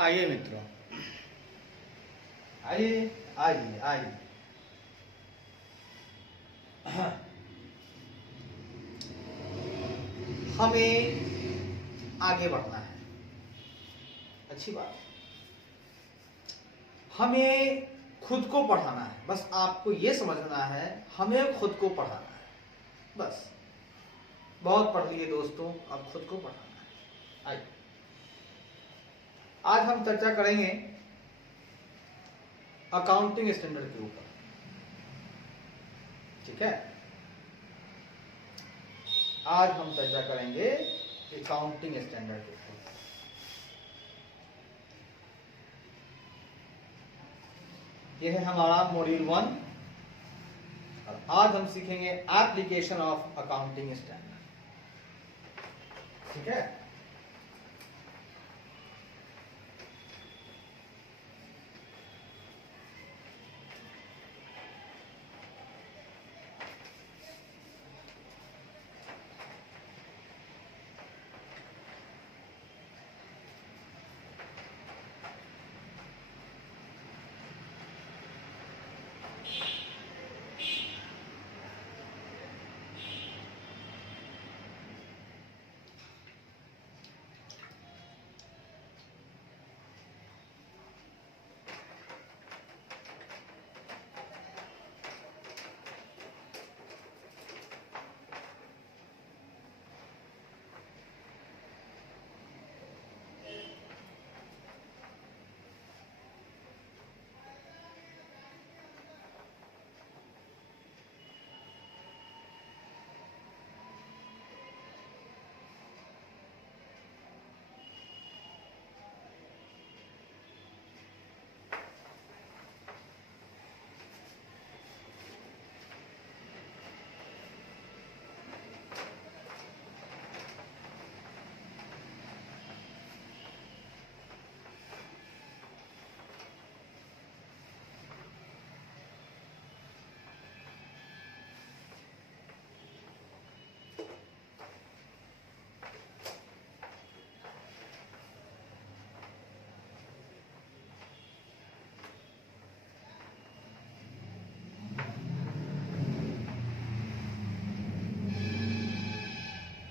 आइए मित्रों, आइए आइए आइए। हमें आगे बढ़ना है, अच्छी बात। हमें खुद को पढ़ाना है, बस आपको ये समझना है हमें खुद को पढ़ाना है, बस। बहुत पढ़ लिए दोस्तों, अब खुद को पढ़ाना है। आइए, आज हम चर्चा करेंगे अकाउंटिंग स्टैंडर्ड के ऊपर, ठीक है। आज हम चर्चा करेंगे अकाउंटिंग स्टैंडर्ड के ऊपर। यह है हमारा मॉड्यूल 1 और आज हम सीखेंगे एप्लीकेशन ऑफ अकाउंटिंग स्टैंडर्ड, ठीक है।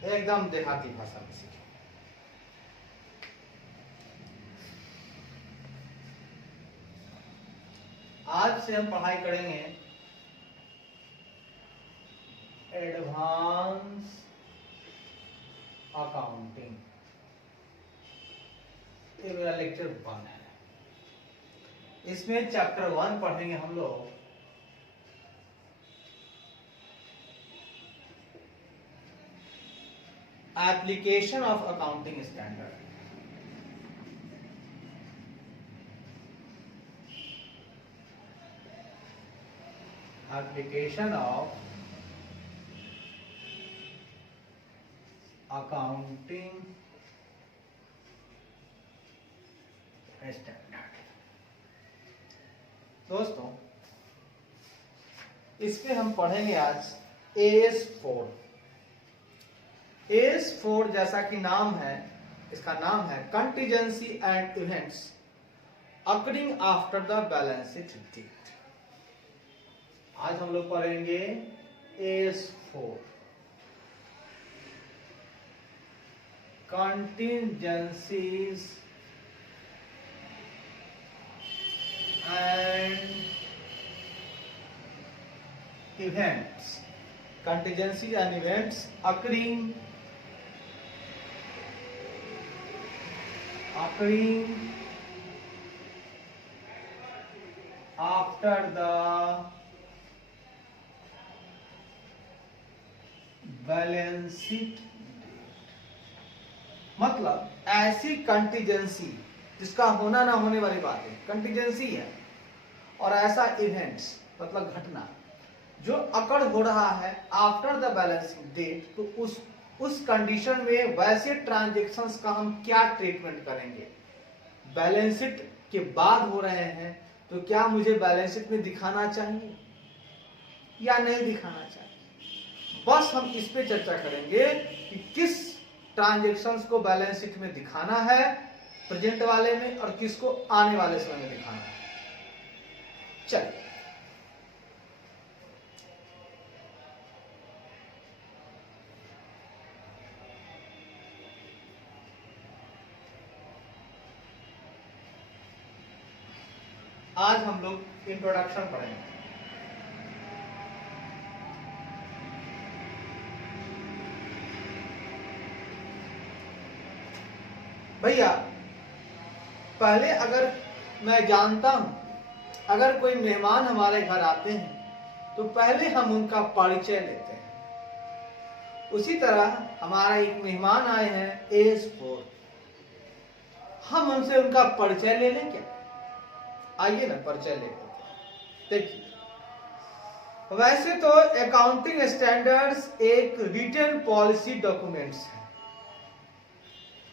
एकदम देहाती भाषा में सीखें। आज से हम पढ़ाई करेंगे एडवांस अकाउंटिंग। ये मेरा लेक्चर 1 है। इसमें चैप्टर 1 पढ़ेंगे हम लोग application of accounting standard. Application of accounting standard. दोस्तों, इसमें हम पढ़ेंगे आज AS4। AS4 जैसा कि नाम है, इसका नाम है contingency and events occurring after the balance sheet date. आज हम लोग पढ़ेंगे AS4 contingencies and events, contingencies and events occurring after the balance sheet date. मतलब ऐसी कंटीजेंसी जिसका होना ना होने वाली बात है, कंटीजेंसी है, और ऐसा इवेंट्स मतलब घटना जो अकड़ हो रहा है after the balance sheet date, तो उस कंडीशन में वैसे ट्रांजैक्शंस का हम क्या ट्रीटमेंट करेंगे। बैलेंस शीट के बाद हो रहे हैं तो क्या मुझे बैलेंस शीट में दिखाना चाहिए या नहीं दिखाना चाहिए। बस हम इस पे चर्चा करेंगे कि किस ट्रांजैक्शंस को बैलेंस शीट में दिखाना है प्रेजेंट वाले में और किसको आने वाले समय में दिखाना है। चलिए आज हम लोग इंट्रोडक्शन पढ़ेंगे। भैया पहले अगर मैं जानता हूं, अगर कोई मेहमान हमारे घर आते हैं तो पहले हम उनका परिचय लेते हैं। उसी तरह हमारा एक मेहमान आए हैं A4, हम उनसे उनका परिचय ले लें क्या? आइए ना परिचय ले लेते हैं। देखिए वैसे तो अकाउंटिंग स्टैंडर्ड्स एक रिटन पॉलिसी डॉक्यूमेंट्स है।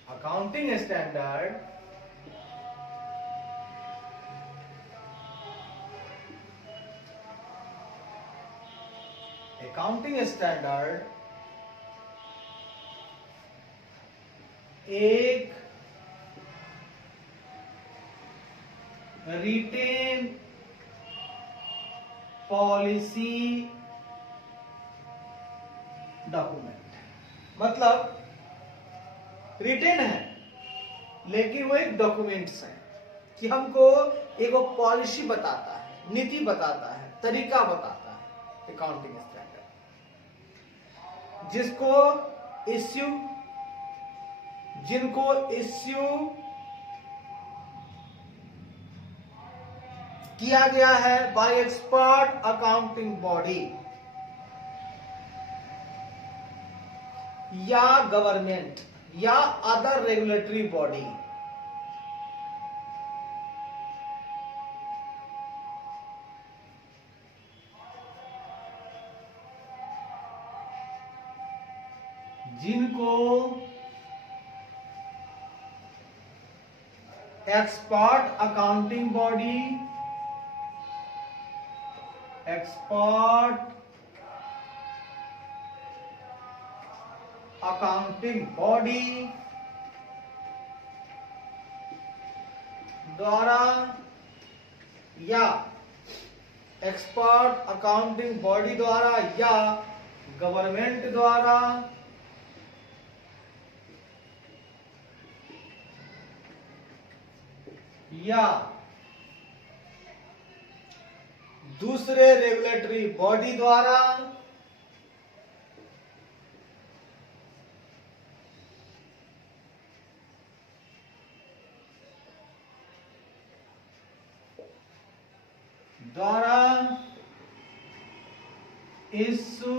अकाउंटिंग स्टैंडर्ड एक रिटेन पॉलिसी डॉक्यूमेंट, मतलब रिटेन है लेकिन वो एक डॉक्यूमेंट्स है कि हमको एक पॉलिसी बताता है, नीति बताता है, तरीका बताता है। अकाउंटिंग स्टैंडर्ड जिनको इश्यू किया गया है बाय एक्सपर्ट अकाउंटिंग बॉडी या गवर्नमेंट या अदर रेगुलेटरी बॉडी। जिनको एक्सपर्ट अकाउंटिंग बॉडी द्वारा या एक्सपर्ट अकाउंटिंग बॉडी द्वारा या गवर्नमेंट द्वारा या दूसरे रेगुलेटरी बॉडी द्वारा इश्यू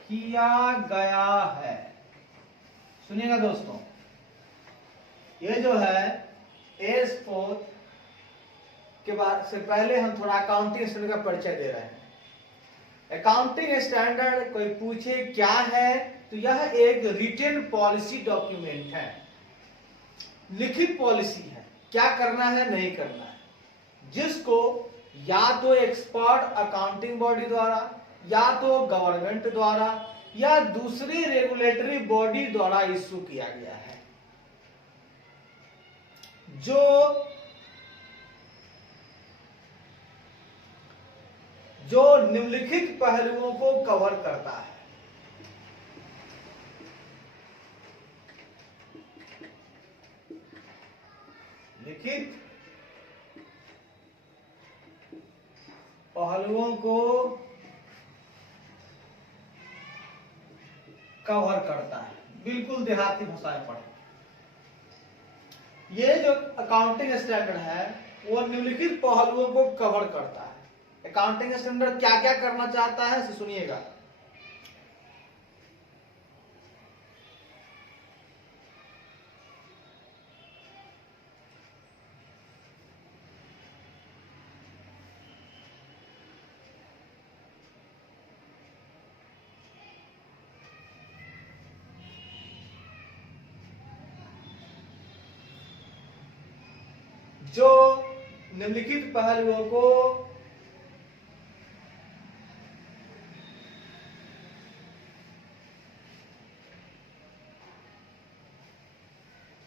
किया गया है। सुनिएगा दोस्तों, ये जो है A4 के बाद से पहले हम थोड़ा अकाउंटिंग स्टैंडर्ड का परिचय दे रहे हैं। अकाउंटिंग स्टैंडर्ड कोई पूछे क्या है तो यह एक रिटन पॉलिसी डॉक्यूमेंट है, लिखित पॉलिसी है, क्या करना है नहीं करना है, जिसको या तो एक्सपर्ट अकाउंटिंग बॉडी द्वारा या तो गवर्नमेंट द्वारा या दूसरी रेगुलेटरी बॉडी द्वारा इश्यू किया गया है, जो निम्नलिखित पहलुओं को कवर करता है। लिखित पहलुओं को कवर करता है। बिल्कुल देहाती भाषा में पढ़े। ये जो अकाउंटिंग स्टैंडर्ड है वो निम्नलिखित पहलुओं को कवर करता है। अकाउंटिंग स्टैंडर्ड क्या क्या करना चाहता है सुनिएगा। जो निम्नलिखित पहलुओं को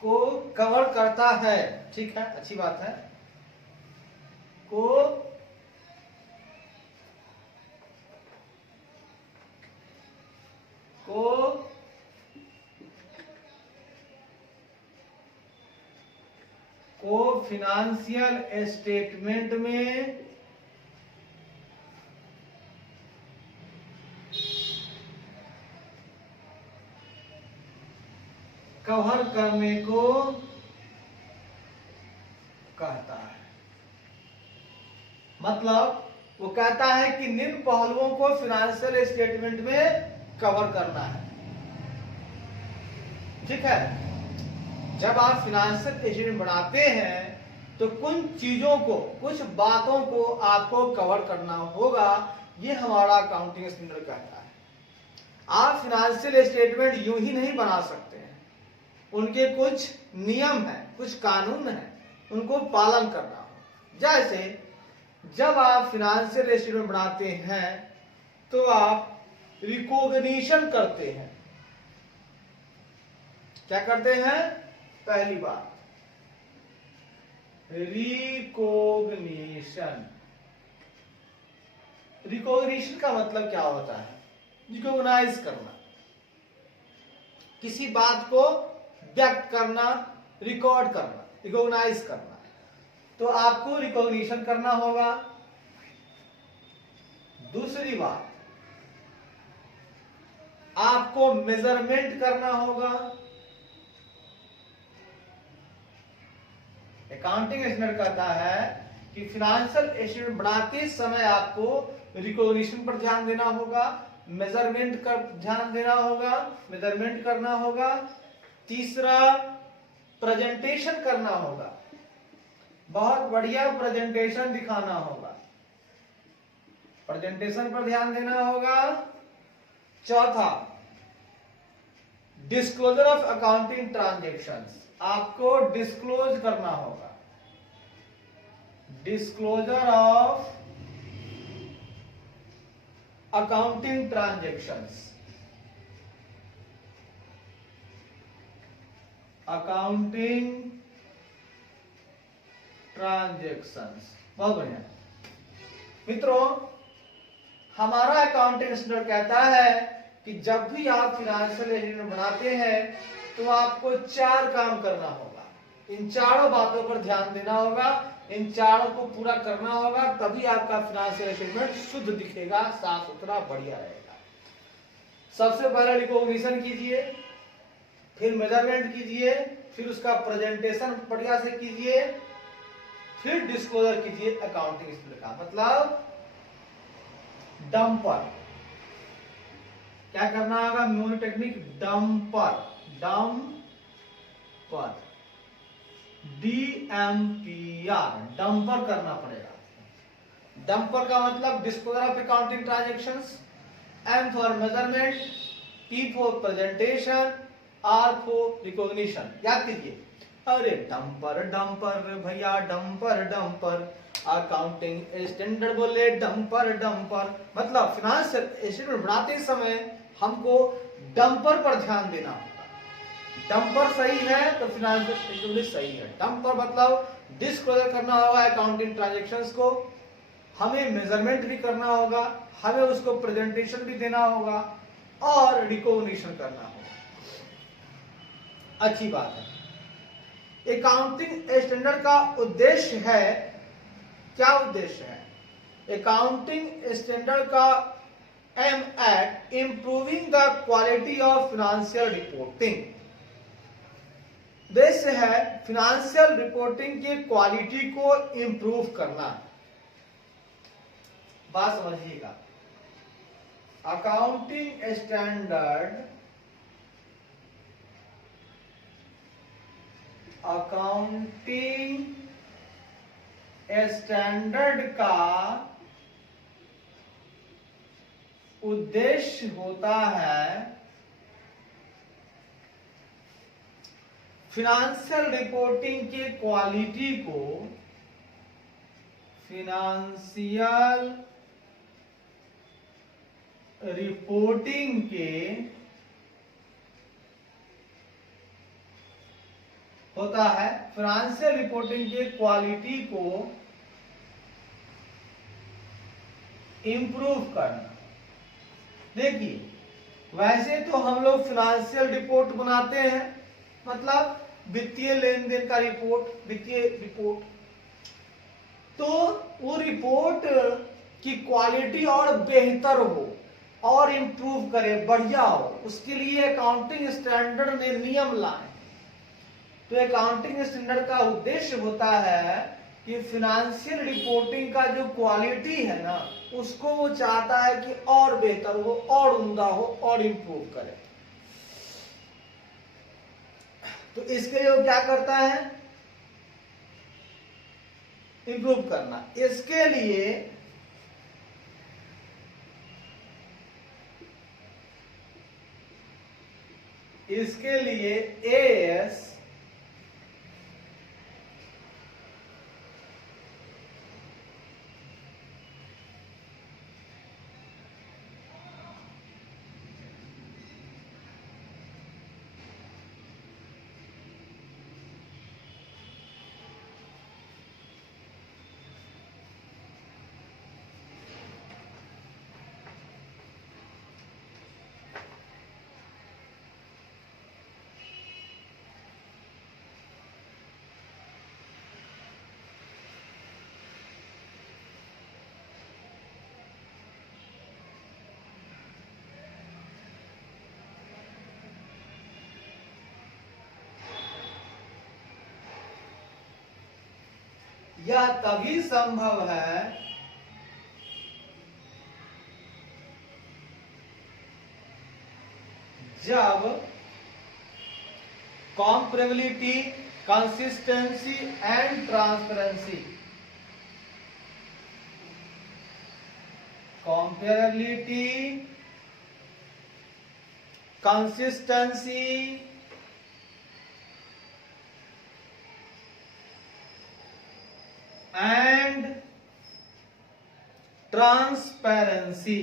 को कवर करता है, ठीक है, अच्छी बात है, को फिनांशियल स्टेटमेंट में कवर करने को कहता है। मतलब वो कहता है कि निम्न पहलुओं को फाइनेंशियल स्टेटमेंट में कवर करना है, ठीक है। जब आप फाइनेंशियल स्टेटमेंट बनाते हैं तो कुछ चीजों को, कुछ बातों को आपको कवर करना होगा, ये हमारा अकाउंटिंग स्टैंडर्ड कहता है। आप फाइनेंशियल स्टेटमेंट यूं ही नहीं बना सकते हैं, उनके कुछ नियम हैं, कुछ कानून हैं, उनको पालन करना हो। जैसे जब आप फाइनेंशियल स्टेटमेंट बनाते हैं तो आप रिकॉग्निशन करते हैं। क्या करते हैं? पहली बात रिकॉग्निशन। रिकॉग्निशन का मतलब क्या होता है? रिकॉग्नाइज करना, किसी बात को व्यक्त करना, रिकॉर्ड करना, रिकॉग्नाइज करना। तो आपको रिकॉग्निशन करना होगा। दूसरी बात, आपको मेजरमेंट करना होगा। अकाउंटिंग स्टैंडर्ड कहता है कि फाइनेंशियल स्टेटमेंट बनाते समय आपको रिकॉग्निशन पर ध्यान देना होगा, मेजरमेंट पर ध्यान देना होगा, मेजरमेंट करना होगा। तीसरा, प्रेजेंटेशन करना होगा, बहुत बढ़िया प्रेजेंटेशन दिखाना होगा, प्रेजेंटेशन पर ध्यान देना होगा। चौथा, डिस्क्लोजर ऑफ अकाउंटिंग ट्रांजैक्शंस, आपको डिस्क्लोज करना होगा, disclosure of accounting transactions, accounting transactions. बहुत बढ़िया मित्रों, हमारा अकाउंटिंग स्टैंडर्ड कहता है कि जब भी आप फाइनेंशियल स्टेटमेंट बनाते हैं तो आपको 4 काम करना होगा। इन चारों बातों पर ध्यान देना होगा, इन चारों को पूरा करना होगा, तभी आपका फाइनेंशियल स्टेटमेंट शुद्ध दिखेगा, साफ सुथरा, बढ़िया रहेगा। सबसे पहले रिकॉग्निशन कीजिए, फिर मेजरमेंट कीजिए, फिर उसका प्रेजेंटेशन बढ़िया से कीजिए, फिर डिस्क्लोजर कीजिए अकाउंटिंग स्टैंडर्ड का। मतलब डंपर, क्या करना होगा? Memory technique, dumper, dumper, DMPR, dumper करना पड़ेगा। डंपर का मतलब disclosure of accounting transactions, M for measurement, P for presentation, R for recognition. याद कीजिए। अरे डंपर डंपर भैया, डंपर डंपर, अकाउंटिंग स्टैंडर्ड बोले डंपर डंपर। मतलब फाइनेंशियल स्टेटमेंट बनाते समय हमको डंपर पर ध्यान देना होगा। डंपर सही है तो फाइनेंशियल स्टेटमेंट सही है। डंपर मतलब डिस्क्लोजर करना होगा अकाउंटिंग ट्रांजैक्शंस को, हमें मेजरमेंट भी करना होगा, हमें उसको प्रेजेंटेशन भी देना होगा और रिकॉग्निशन करना होगा। अच्छी बात है। अकाउंटिंग स्टैंडर्ड का उद्देश्य है, क्या उद्देश्य है? अकाउंटिंग स्टैंडर्ड का aim at improving the quality of financial reporting. उद्देश्य है फाइनेंशियल रिपोर्टिंग की क्वालिटी को इंप्रूव करना। बात समझिएगा। अकाउंटिंग स्टैंडर्ड, अकाउंटिंग स्टैंडर्ड का उद्देश्य होता है फाइनेंशियल रिपोर्टिंग की क्वालिटी को, फाइनेंशियल रिपोर्टिंग के होता है फाइनेंशियल रिपोर्टिंग के क्वालिटी को इंप्रूव करना। देखिए, वैसे तो हम लोग फाइनेंशियल रिपोर्ट बनाते हैं, मतलब वित्तीय लेन देन का रिपोर्ट, वित्तीय रिपोर्ट, तो वो रिपोर्ट की क्वालिटी और बेहतर हो और इम्प्रूव करे, बढ़िया हो, उसके लिए अकाउंटिंग स्टैंडर्ड में नियम लाए। तो अकाउंटिंग स्टैंडर्ड का उद्देश्य होता है कि फाइनेंशियल रिपोर्टिंग का जो क्वालिटी है ना, उसको वो चाहता है कि और बेहतर हो, और उम्दा हो, और इम्प्रूव करे। तो इसके लिए वो क्या करता है? इम्प्रूव करना। इसके लिए एएस यह तभी संभव है जब comparability, consistency and transparency, comparability, consistency and transparency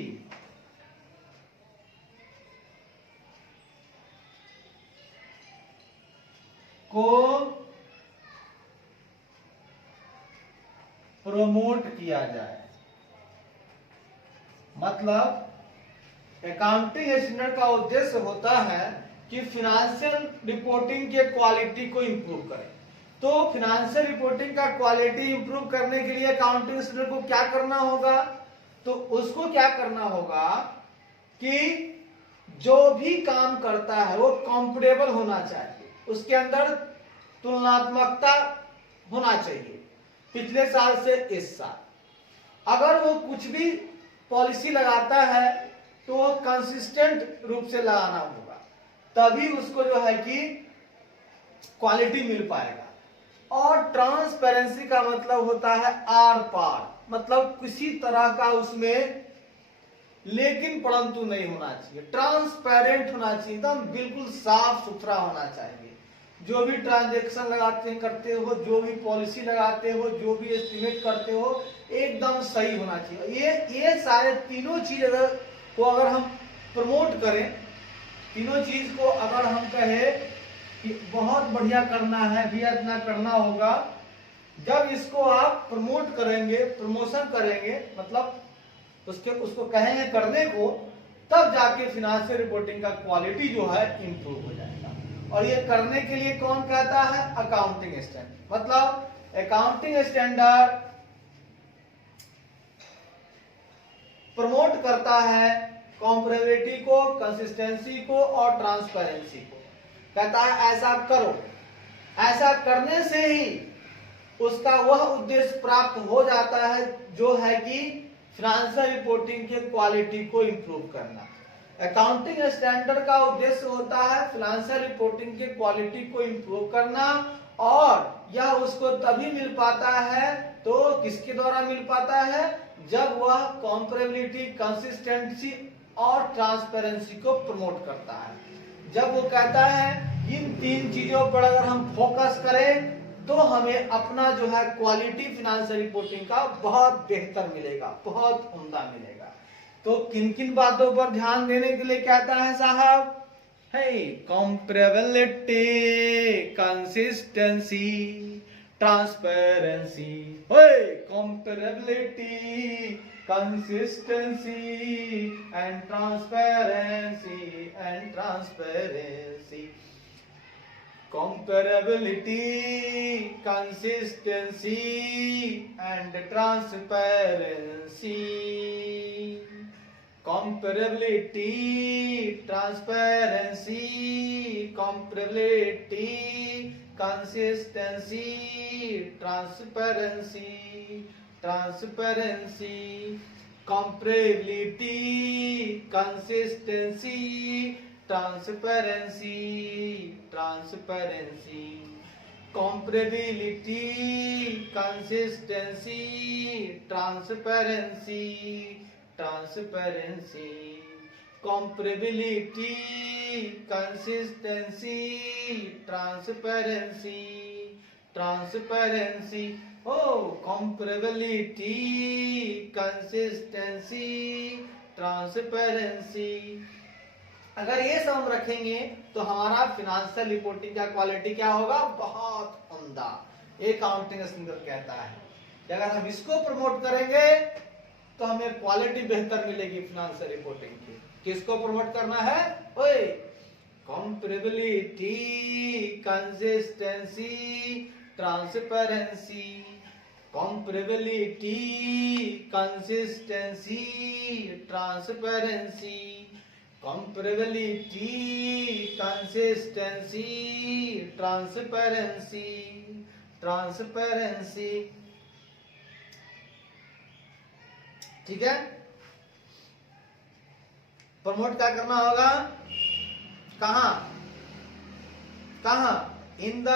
को प्रमोट किया जाए। मतलब अकाउंटिंग स्टैंडर्ड का उद्देश्य होता है कि फाइनेंशियल रिपोर्टिंग के क्वालिटी को इंप्रूव करें। तो फाइनेंशियल रिपोर्टिंग का क्वालिटी इंप्रूव करने के लिए अकाउंटिंग स्टैंडर्ड को क्या करना होगा? तो उसको क्या करना होगा कि जो भी काम करता है वो कंपेरेबल होना चाहिए, उसके अंदर तुलनात्मकता होना चाहिए पिछले साल से इस साल। अगर वो कुछ भी पॉलिसी लगाता है तो वो कंसिस्टेंट रूप से लगाना होगा, तभी उसको जो है कि क्वालिटी मिल पाएगा। और ट्रांसपेरेंसी का मतलब होता है आर पार, मतलब किसी तरह का उसमें लेकिन परंतु नहीं होना चाहिए, ट्रांसपेरेंट होना चाहिए, एकदम बिल्कुल साफ सुथरा होना चाहिए। जो भी ट्रांजैक्शन लगाते करते हो, जो भी पॉलिसी लगाते हो, जो भी एस्टिमेट करते हो, एकदम सही होना चाहिए। ये सारे तीनों चीज अगर हम प्रमोट करें, तीनों चीज को अगर हम कहें कि बहुत बढ़िया करना है, भी इतना करना होगा, जब इसको आप प्रमोट करेंगे, प्रमोशन करेंगे, मतलब उसको कहेंगे करने को, तब जाके फाइनेंशियल रिपोर्टिंग का क्वालिटी जो है इंप्रूव हो जाएगा। और ये करने के लिए कौन कहता है? Accounting standard. मतलब अकाउंटिंग स्टैंडर्ड प्रमोट करता है कॉम्परेबिलिटी को, कंसिस्टेंसी को और ट्रांसपेरेंसी को। कहता है ऐसा करो, ऐसा करने से ही उसका वह उद्देश्य प्राप्त हो जाता है जो है कि फाइनेंशियल रिपोर्टिंग के क्वालिटी को इंप्रूव करना। अकाउंटिंग स्टैंडर्ड का उद्देश्य होता है फाइनेंशियल रिपोर्टिंग के क्वालिटी को इंप्रूव करना, और यह उसको तभी मिल पाता है, तो किसके द्वारा मिल पाता है? जब वह कॉम्परेबिलिटी, कंसिस्टेंसी और ट्रांसपेरेंसी को प्रमोट करता है। जब वो कहता है इन तीन चीजों पर अगर हम फोकस करें तो हमें अपना जो है क्वालिटी फाइनेंशियल रिपोर्टिंग का बहुत बेहतर मिलेगा, बहुत उम्दा मिलेगा। तो किन किन बातों पर ध्यान देने के लिए कहता है साहब? Hey, comparability, consistency, transparency. Hey, comparability, consistency, and transparency, and transparency. Comparability, consistency, and transparency. Comparability, transparency, comparability, consistency, transparency, transparency, comparability, consistency, transparency, transparency, comparability, consistency, transparency, transparency, comparability, consistency, transparency, transparency. Oh, comparability, consistency, transparency. अगर ये सब हम रखेंगे तो हमारा financial reporting का quality क्या होगा, बहुत उम्दा। एक अकाउंटिंग स्टैंडर्ड कहता है कि अगर हम इसको प्रमोट करेंगे तो हमें क्वालिटी बेहतर मिलेगी फिनेंशियल रिपोर्टिंग की। किसको प्रमोट करना है, ओए, comparability, consistency, transparency, comparability, consistency, transparency, comparability, consistency, transparency, transparency। ठीक है, प्रमोट क्या करना होगा, कहां कहां, in the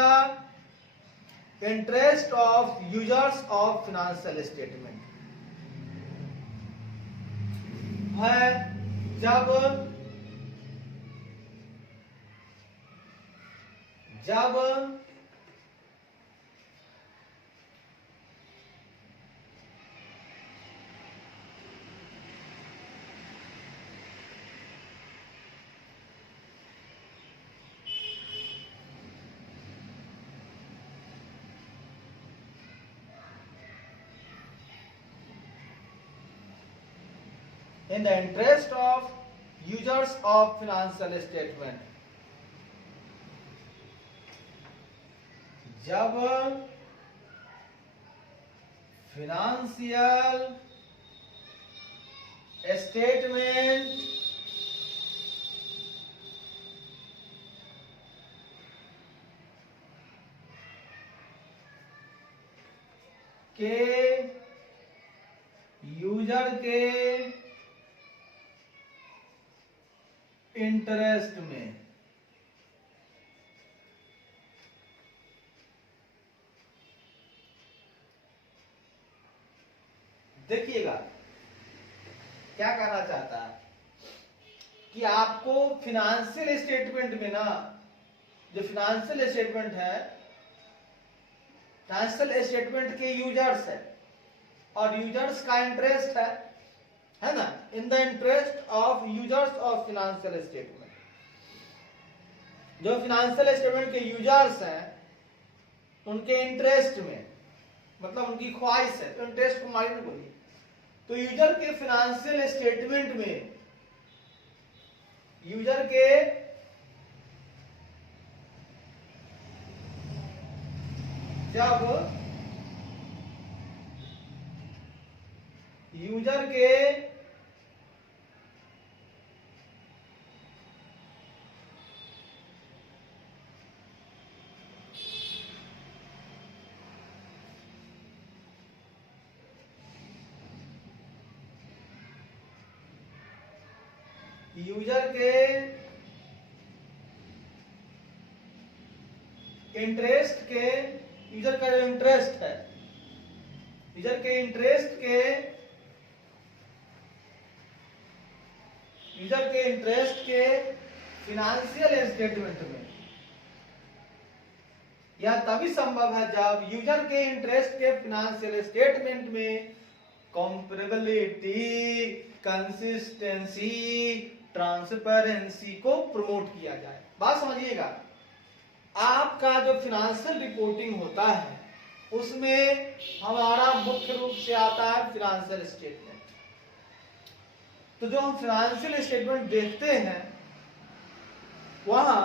interest of users of financial statement है। जब in the interest of users of financial statement, जब फिनेंशियल स्टेटमेंट के यूजर के इंटरेस्ट में, देखिएगा क्या कहना चाहता है कि आपको फिनेंशियल स्टेटमेंट में ना, जो फिनेंशियल स्टेटमेंट है, फिनेंशियल स्टेटमेंट के यूजर्स है और यूजर्स का इंटरेस्ट है ना, in the interest of users of financial statement. जो फिनेंशियल स्टेटमेंट के यूजर्स हैं उनके इंटरेस्ट में, मतलब उनकी ख्वाहिश है, तो इंटरेस्ट को माइंड में बोलिए, तो यूजर के फिनेंशियल स्टेटमेंट में, यूजर के जब यूजर के इंटरेस्ट के, यूजर का जो इंटरेस्ट है, यूजर के इंटरेस्ट के, यूजर के इंटरेस्ट के फिनेंशियल स्टेटमेंट में, यह तभी संभव है जब यूजर के इंटरेस्ट के फिनेंशियल स्टेटमेंट में कंपेरेबिलिटी, कंसिस्टेंसी, ट्रांसपेरेंसी को प्रमोट किया जाए। बात समझिएगा, आपका जो फिनेंशियल रिपोर्टिंग होता है उसमें हमारा मुख्य रूप से आता है फिनेंशियल स्टेटमेंट। तो जो हम फिनेंशियल स्टेटमेंट देखते हैं वहां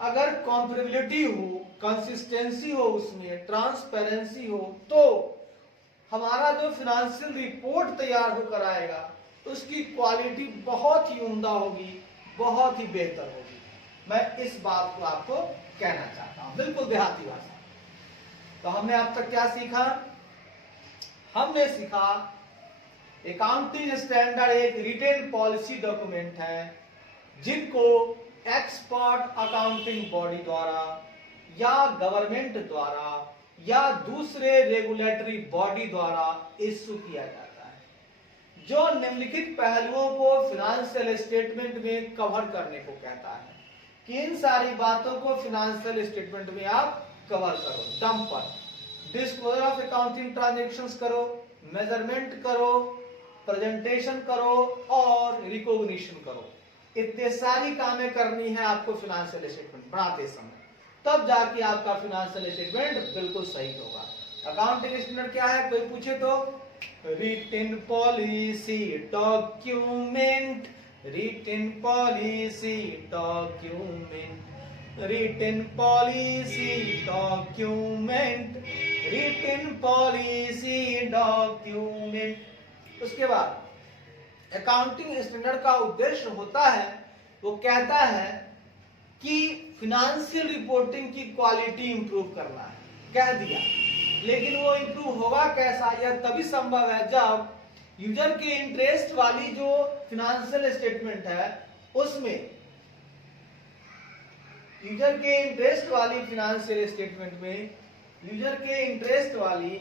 अगर कंपेरेबिलिटी हो, कंसिस्टेंसी हो, उसमें ट्रांसपेरेंसी हो, तो हमारा जो फिनेंशियल रिपोर्ट तैयार होकर आएगा उसकी क्वालिटी बहुत ही उम्दा होगी, बहुत ही बेहतर होगी। मैं इस बात को आपको कहना चाहता हूं, बिल्कुल देहाती भाषा। तो हमने अब तक क्या सीखा? हमने सीखा अकाउंटिंग स्टैंडर्ड एक रिटेन पॉलिसी डॉक्यूमेंट है जिनको एक्सपर्ट अकाउंटिंग बॉडी द्वारा या गवर्नमेंट द्वारा या दूसरे रेगुलेटरी बॉडी द्वारा इश्यू किया जाता है, जो निम्नलिखित पहलुओं को फिनेंशियल स्टेटमेंट में कवर करने को कहता है कि इन सारी बातों को फिनेंशियल स्टेटमेंट में आप कवर करो। डंप पर डिस्क्लोजर ऑफ अकाउंटिंग ट्रांजैक्शंस करो, मेजरमेंट करो, प्रेजेंटेशन करो और रिकॉग्निशन करो। इतने सारी कामें करनी है आपको फिनेंशियल स्टेटमेंट बनाते समय, तब जाके आपका फिनेंशियल स्टेटमेंट बिल्कुल सही होगा। अकाउंटिंग स्टैंडर्ड क्या है, कोई पूछे तो? Return policy document, return policy document, return policy document, return policy document. उसके बाद अकाउंटिंग स्टैंडर्ड का उद्देश्य होता है, वो कहता है कि फिनेंशियल रिपोर्टिंग की क्वालिटी इंप्रूव करना है, कह दिया। लेकिन वो इंप्रूव होगा कैसा? यह तभी संभव है जब यूजर के इंटरेस्ट वाली जो फिनेंशियल स्टेटमेंट है उसमें, यूजर के इंटरेस्ट वाली फिनेंशियल स्टेटमेंट में, यूजर के इंटरेस्ट वाली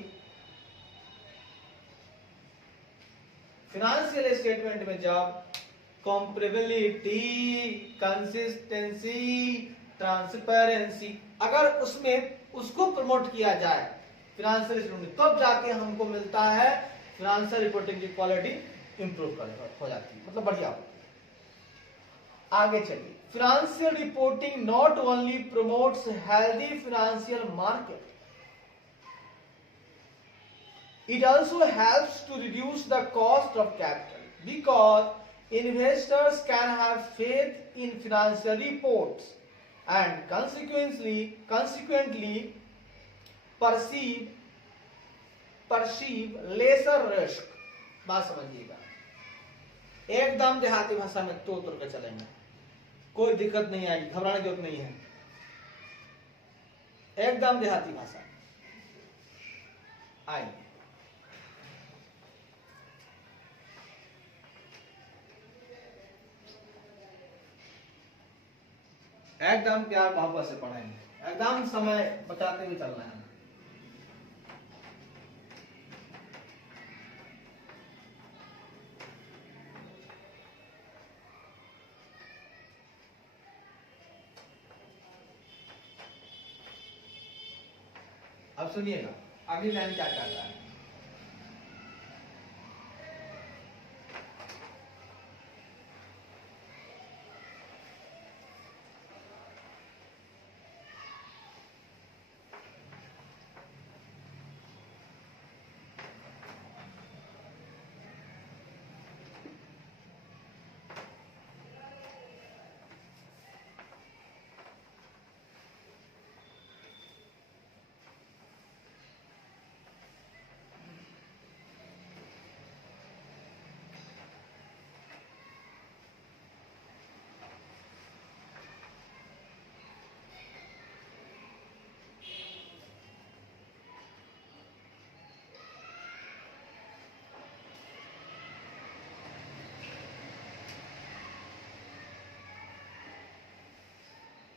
फिनेंशियल स्टेटमेंट में जब कंपेरेबिलिटी, कंसिस्टेंसी, ट्रांसपेरेंसी, अगर उसमें उसको प्रमोट किया जाए फिनेंशियल स्टेटमेंट, तब जाके हमको मिलता है फिनेंशियल रिपोर्टिंग की क्वालिटी इंप्रूव हो जाती है, मतलब बढ़िया। आगे चलिए, financial reporting not only promotes healthy financial market, it also helps to reduce the cost of capital because investors can have faith in financial reports and consequently perceive lesser risk। बात समझिएगा, एकदम देहाती भाषा में तो के चलेंगे, कोई दिक्कत नहीं आएगी, घबराने की जरूरत नहीं है, एकदम देहाती भाषा। आइए, एकदम प्यार मोहब्बत से पढ़ेंगे, एकदम समय बचाते हुए चलना है। अब सुनिएगा अगली लाइन क्या कहता है।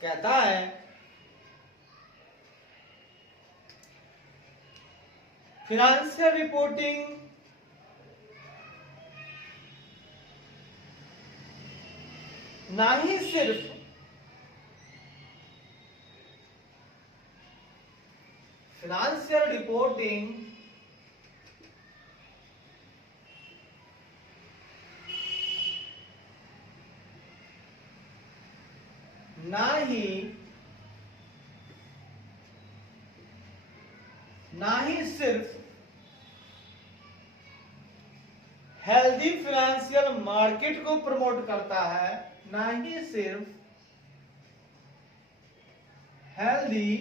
कहता है फिनेंशियल रिपोर्टिंग ना ही सिर्फ फिनेंशियल रिपोर्टिंग ना ही सिर्फ हेल्दी फाइनेंशियल मार्केट को प्रमोट करता है, ना ही सिर्फ हेल्दी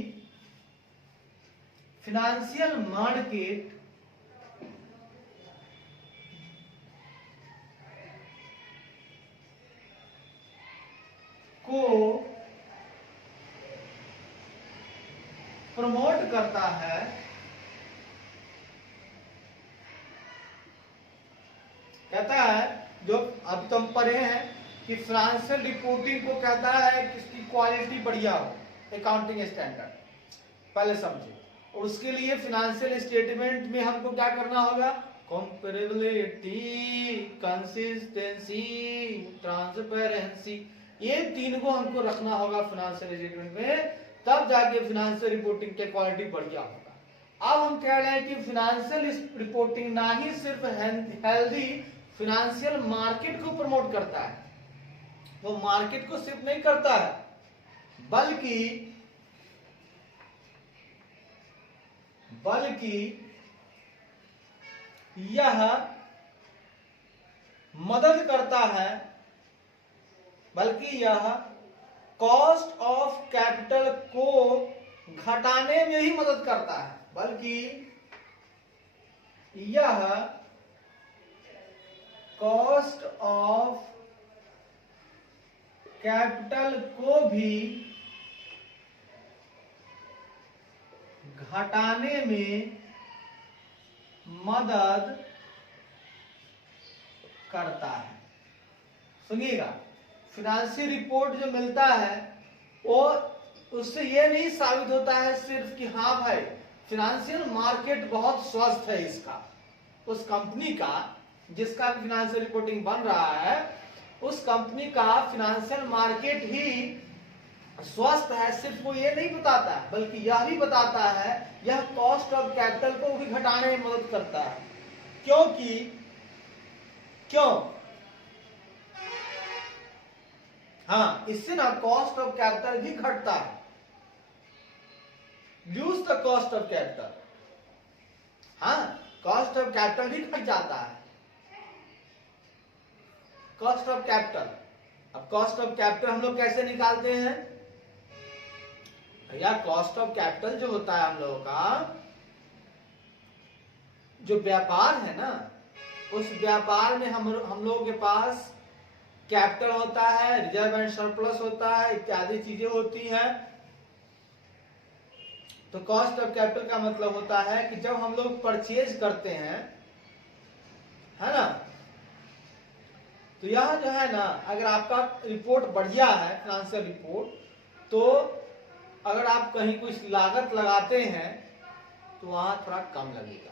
फाइनेंशियल मार्केट को प्रमोट करता है, कहता है जो अब तुम पढ़े हैं कि फाइनेंशियल रिपोर्टिंग को कहता है कि इसकी क्वालिटी बढ़िया हो, अकाउंटिंग स्टैंडर्ड पहले समझे। और उसके लिए फाइनेंशियल स्टेटमेंट में हमको क्या करना होगा, कंपेरेबिलिटी, कंसिस्टेंसी, ट्रांसपेरेंसी, ये तीन को हमको रखना होगा फाइनेंशियल स्टेटमेंट में, तब जाके फाइनेंशियल रिपोर्टिंग की क्वालिटी बढ़िया होगा। अब हम कह रहे हैं कि फाइनेंशियल रिपोर्टिंग ना ही सिर्फ हेल्दी फाइनेंशियल मार्केट को प्रमोट करता है, वो मार्केट को सिर्फ नहीं करता है, बल्कि यह मदद करता है, बल्कि यह कॉस्ट ऑफ कैपिटल को घटाने में ही मदद करता है, बल्कि यह कॉस्ट ऑफ कैपिटल को भी घटाने में मदद करता है। सुनिएगा, फाइनेंशियल रिपोर्ट जो मिलता है वो उससे ये नहीं साबित होता है सिर्फ कि हाँ भाई फाइनेंशियल मार्केट बहुत स्वस्थ है, इसका उस कंपनी का जिसका फाइनेंशियल रिपोर्टिंग बन रहा है उस कंपनी का फाइनेंशियल मार्केट ही स्वस्थ है, सिर्फ वो ये नहीं बताता है बल्कि यह भी बताता है यह कॉस्ट ऑफ कैपिटल को भी घटाने में मदद करता है। क्यों हाँ, इससे ना कॉस्ट ऑफ कैपिटल भी घटता है, ड्यूस द कॉस्ट ऑफ कैपिटल, हाँ कॉस्ट ऑफ कैपिटल भी घट जाता है। कॉस्ट ऑफ कैपिटल, अब कॉस्ट ऑफ कैपिटल हम लोग कैसे निकालते हैं भैया, कॉस्ट ऑफ कैपिटल जो होता है हम लोगों का जो व्यापार है ना, उस व्यापार में हम लोगों के पास कैपिटल होता है, रिजर्व एंड सरप्लस होता है, इत्यादि चीजें होती हैं। तो कॉस्ट ऑफ कैपिटल का मतलब होता है कि जब हम लोग परचेज करते हैं, है ना, तो यह जो है ना अगर आपका रिपोर्ट बढ़िया है फाइनेंशियल रिपोर्ट, तो अगर आप कहीं कुछ लागत लगाते हैं तो वहां थोड़ा कम लगेगा।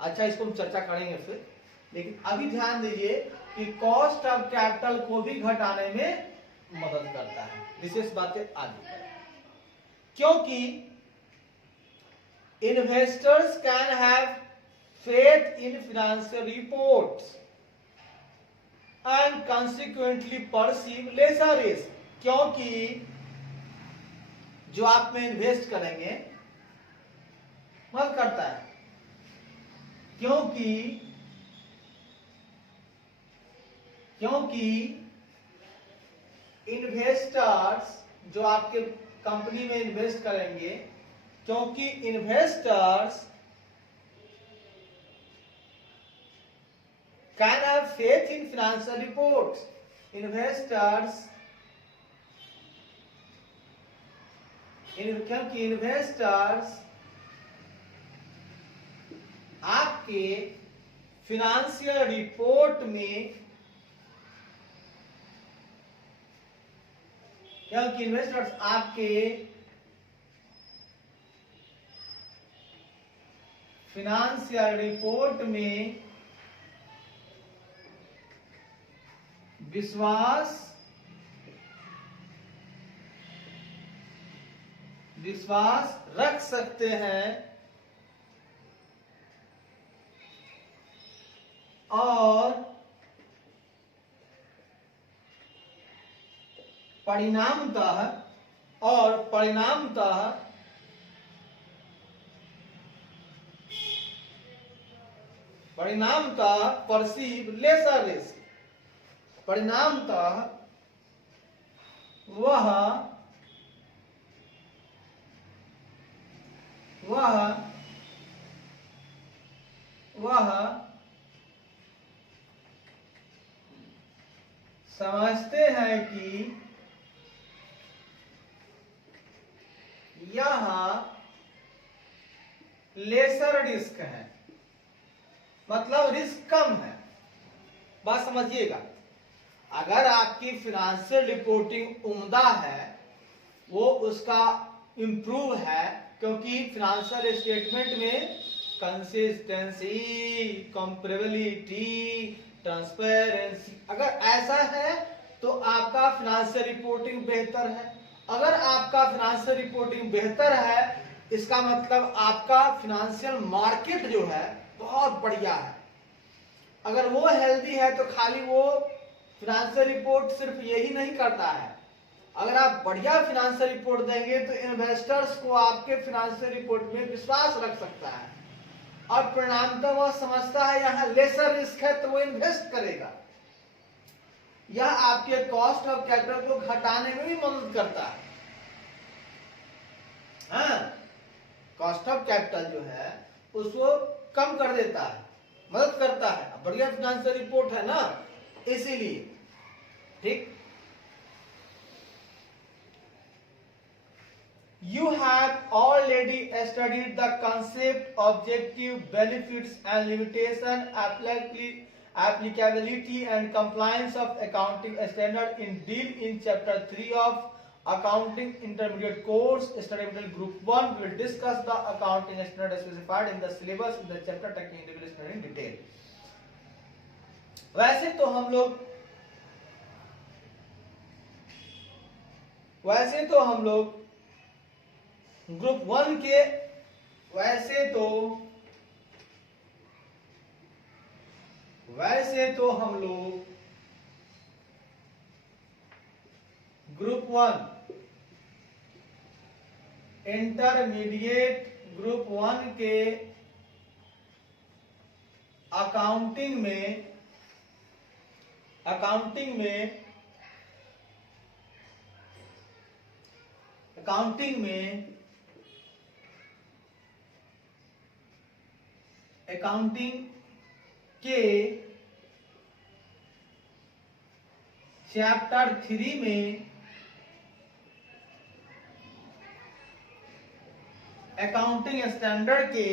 अच्छा, इसको हम चर्चा करेंगे फिर, लेकिन अभी ध्यान दीजिए कि कॉस्ट ऑफ कैपिटल को भी घटाने में मदद करता है। विशेष बातें आगे, क्योंकि investors can have faith in financial reports and consequently perceive lesser risk, क्योंकि जो आप में इन्वेस्ट करेंगे मदद करता है, क्योंकि इन्वेस्टर्स जो आपके कंपनी में इन्वेस्ट करेंगे, क्योंकि investors can have faith in financial reports, क्योंकि इन्वेस्टर्स आपके फाइनेंशियल रिपोर्ट में, क्योंकि इन्वेस्टर्स आपके फाइनेंशियल रिपोर्ट में विश्वास रख सकते हैं और परिणामतः परिणामतः परसीव लेसर रिस्क, परिणामतः वह समझते हैं कि यह लेसर रिस्क है, मतलब रिस्क कम है। बात समझिएगा, अगर आपकी फिनेंशियल रिपोर्टिंग उम्दा है, वो उसका इम्प्रूव है, क्योंकि फिनेंशियल स्टेटमेंट में कंसिस्टेंसी, कंपेरेबिलिटी, ट्रांसपेरेंसी अगर ऐसा है तो आपका फिनेंशियल रिपोर्टिंग बेहतर है। अगर आपका फिनेंशियल रिपोर्टिंग बेहतर है, इसका मतलब आपका फिनेंशियल मार्केट जो है बहुत बढ़िया है। अगर वो हेल्दी है तो खाली वो फिनेंशियल रिपोर्ट सिर्फ यही नहीं करता है, अगर आप बढ़िया फिनेंशियल रिपोर्ट देंगे तो इन्वेस्टर्स को आपके फिनेंशियल रिपोर्ट में विश्वास रख सकता है, और परिणामतः वह समझता है यहाँ लेसर रिस्क है तो वो इन्वेस्ट करेगा। यह आपके कॉस्ट ऑफ कैपिटल को घटाने में भी मदद करता है। हाँ, कॉस्ट ऑफ कैपिटल जो है उसको कम कर देता है, मदद करता है। बढ़िया फिनेंशियल रिपोर्ट है ना, इसीलिए। ठीक, you have already studied the concept, objective, benefits and limitation, applicability and compliance of accounting standard in chapter 3 of accounting intermediate course study material group 1. We will discuss the accounting standard specified in the syllabus in the chapter taking individual standard in detail. वैसे तो हम लोग group 1 के वैसे तो हम लोग group 1 intermediate group 1 के अकाउंटिंग के चैप्टर 3 में अकाउंटिंग स्टैंडर्ड के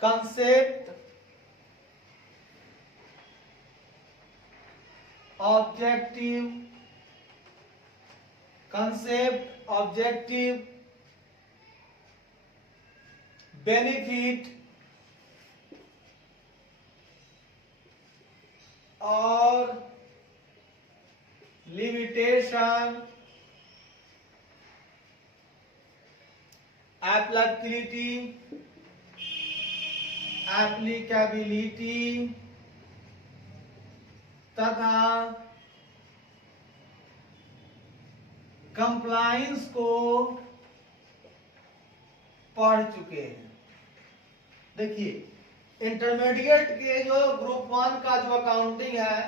कंसेप्ट, ऑब्जेक्टिव, बेनिफिट और लिमिटेशन, एप्लीकेबिलिटी तथा कंप्लायंस को पढ़ चुके हैं। देखिए, इंटरमीडिएट के जो ग्रुप 1 का जो अकाउंटिंग है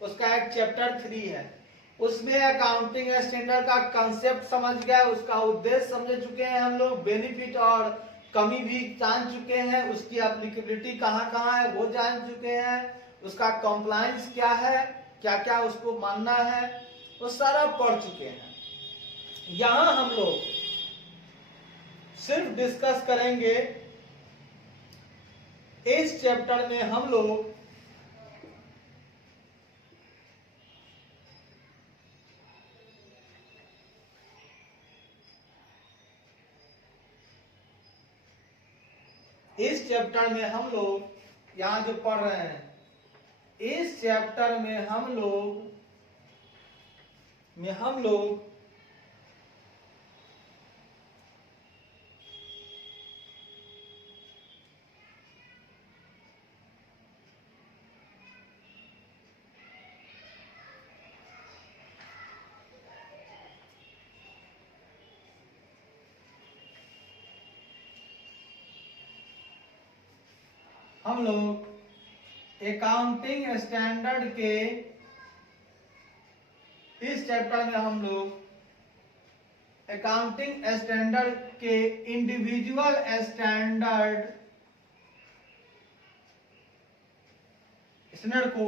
उसका एक चैप्टर 3 है, उसमें अकाउंटिंग स्टैंडर्ड का कंसेप्ट समझ गए, उसका उद्देश्य समझ चुके हैं हम लोग, बेनिफिट और कमी भी जान चुके हैं, उसकी एप्लीकेबिलिटी कहाँ है वो जान चुके हैं, उसका कंप्लायंस क्या है, क्या क्या उसको मानना है, वो सारा पढ़ चुके हैं। यहां हम लोग सिर्फ डिस्कस करेंगे, इस चैप्टर में हम लोग यहां जो पढ़ रहे हैं, इस चैप्टर में हम लोग हम लोग अकाउंटिंग स्टैंडर्ड के इस चैप्टर में हम लोग अकाउंटिंग स्टैंडर्ड के इंडिविजुअल स्टैंडर्ड को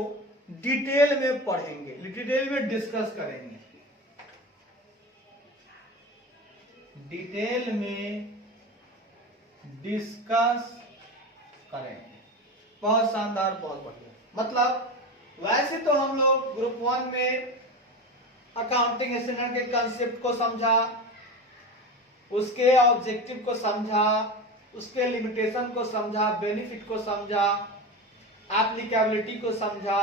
डिटेल में पढ़ेंगे, डिटेल में डिस्कस करेंगे, डिटेल में डिस्कस करेंगे। बहुत शानदार, बहुत बढ़िया। मतलब वैसे तो हम लोग ग्रुप 1 में अकाउंटिंग स्टैंडर्ड के कंसेप्ट को समझा, उसके ऑब्जेक्टिव को समझा, उसके लिमिटेशन को समझा, बेनिफिट को समझा, एप्लीकेबिलिटी को समझा,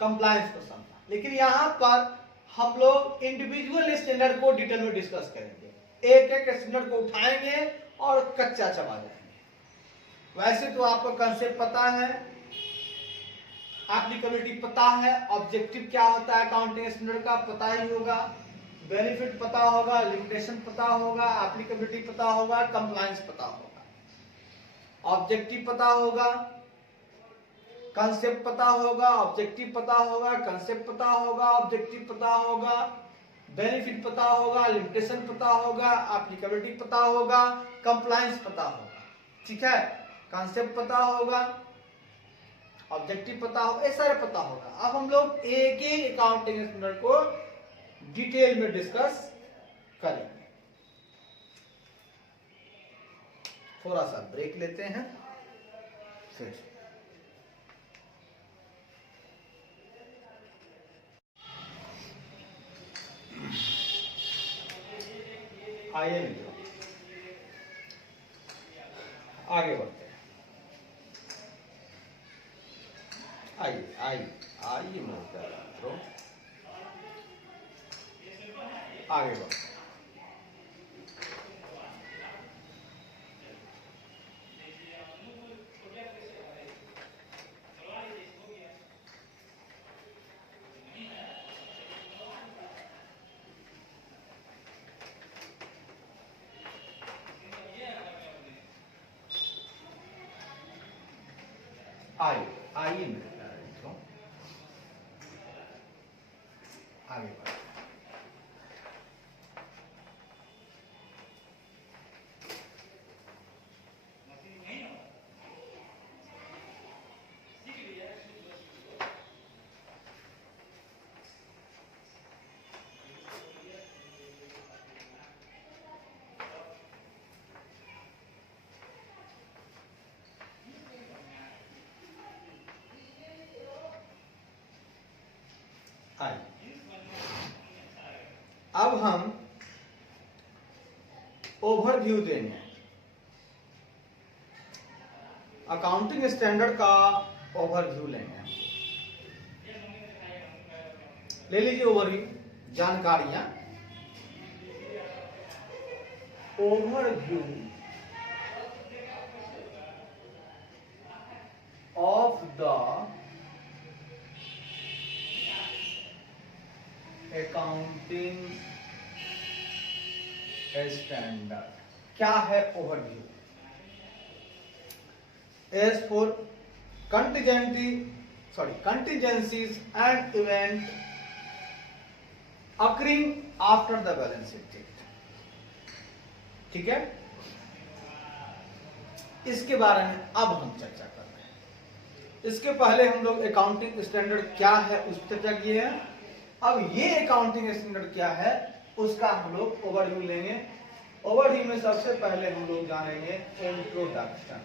कंप्लायंस को समझा। लेकिन यहां पर हम लोग इंडिविजुअल स्टैंडर्ड को डिटेल में डिस्कस करेंगे, एक एक स्टैंडर्ड को उठाएंगे और कच्चा चबा जाएंगे। वैसे तो आपको कंसेप्ट पता है, एप्लीकेबिलिटी पता है, ऑब्जेक्टिव क्या होता है अकाउंटिंग स्टैंडर्ड का पता ही होगा, बेनिफिट पता होगा, लिमिटेशन पता होगा, एप्लीकेबिलिटी पता होगा, कंप्लायंस पता होगा। ऑब्जेक्टिव पता होगा, कंसेप्ट पता होगा, ऑब्जेक्टिव पता होगा, कंसेप्ट पता होगा, ऑब्जेक्टिव पता होगा, बेनिफिट पता होगा, लिमिटेशन पता होगा, एप्लीकेबिलिटी पता होगा, कंप्लायंस पता होगा। ठीक है, कंसेप्ट पता होगा, ऑब्जेक्टिव पता होगा, ये सारे पता होगा। अब हम लोग एक एक अकाउंटिंग स्टैंडर्ड को डिटेल में डिस्कस करेंगे। थोड़ा सा ब्रेक लेते हैं, फिर आइए आगे बढ़ते हैं। आइए आइए आइए मित्रों, आगे बढ़ते हैं। आइए आइए मेरे प्यारे मित्रों, आगे बढ़ते हैं। अब हम ओवरव्यू देंगे, अकाउंटिंग स्टैंडर्ड का ओवरव्यू लेंगे। ले लीजिए ओवरव्यू, जानकारियां। Overview of the accounting standard. क्या है overview? As for contingencies and event occurring after the balance sheet date। ठीक है, इसके बारे में अब हम चर्चा कर रहे हैं। इसके पहले हम लोग अकाउंटिंग स्टैंडर्ड क्या है उस पर चर्चा किए हैं। अब ये अकाउंटिंग स्टैंडर्ड क्या है उसका हम लोग ओवरव्यू लेंगे। ओवरव्यू में सबसे पहले हम लोग जानेंगे इंट्रोडक्शन।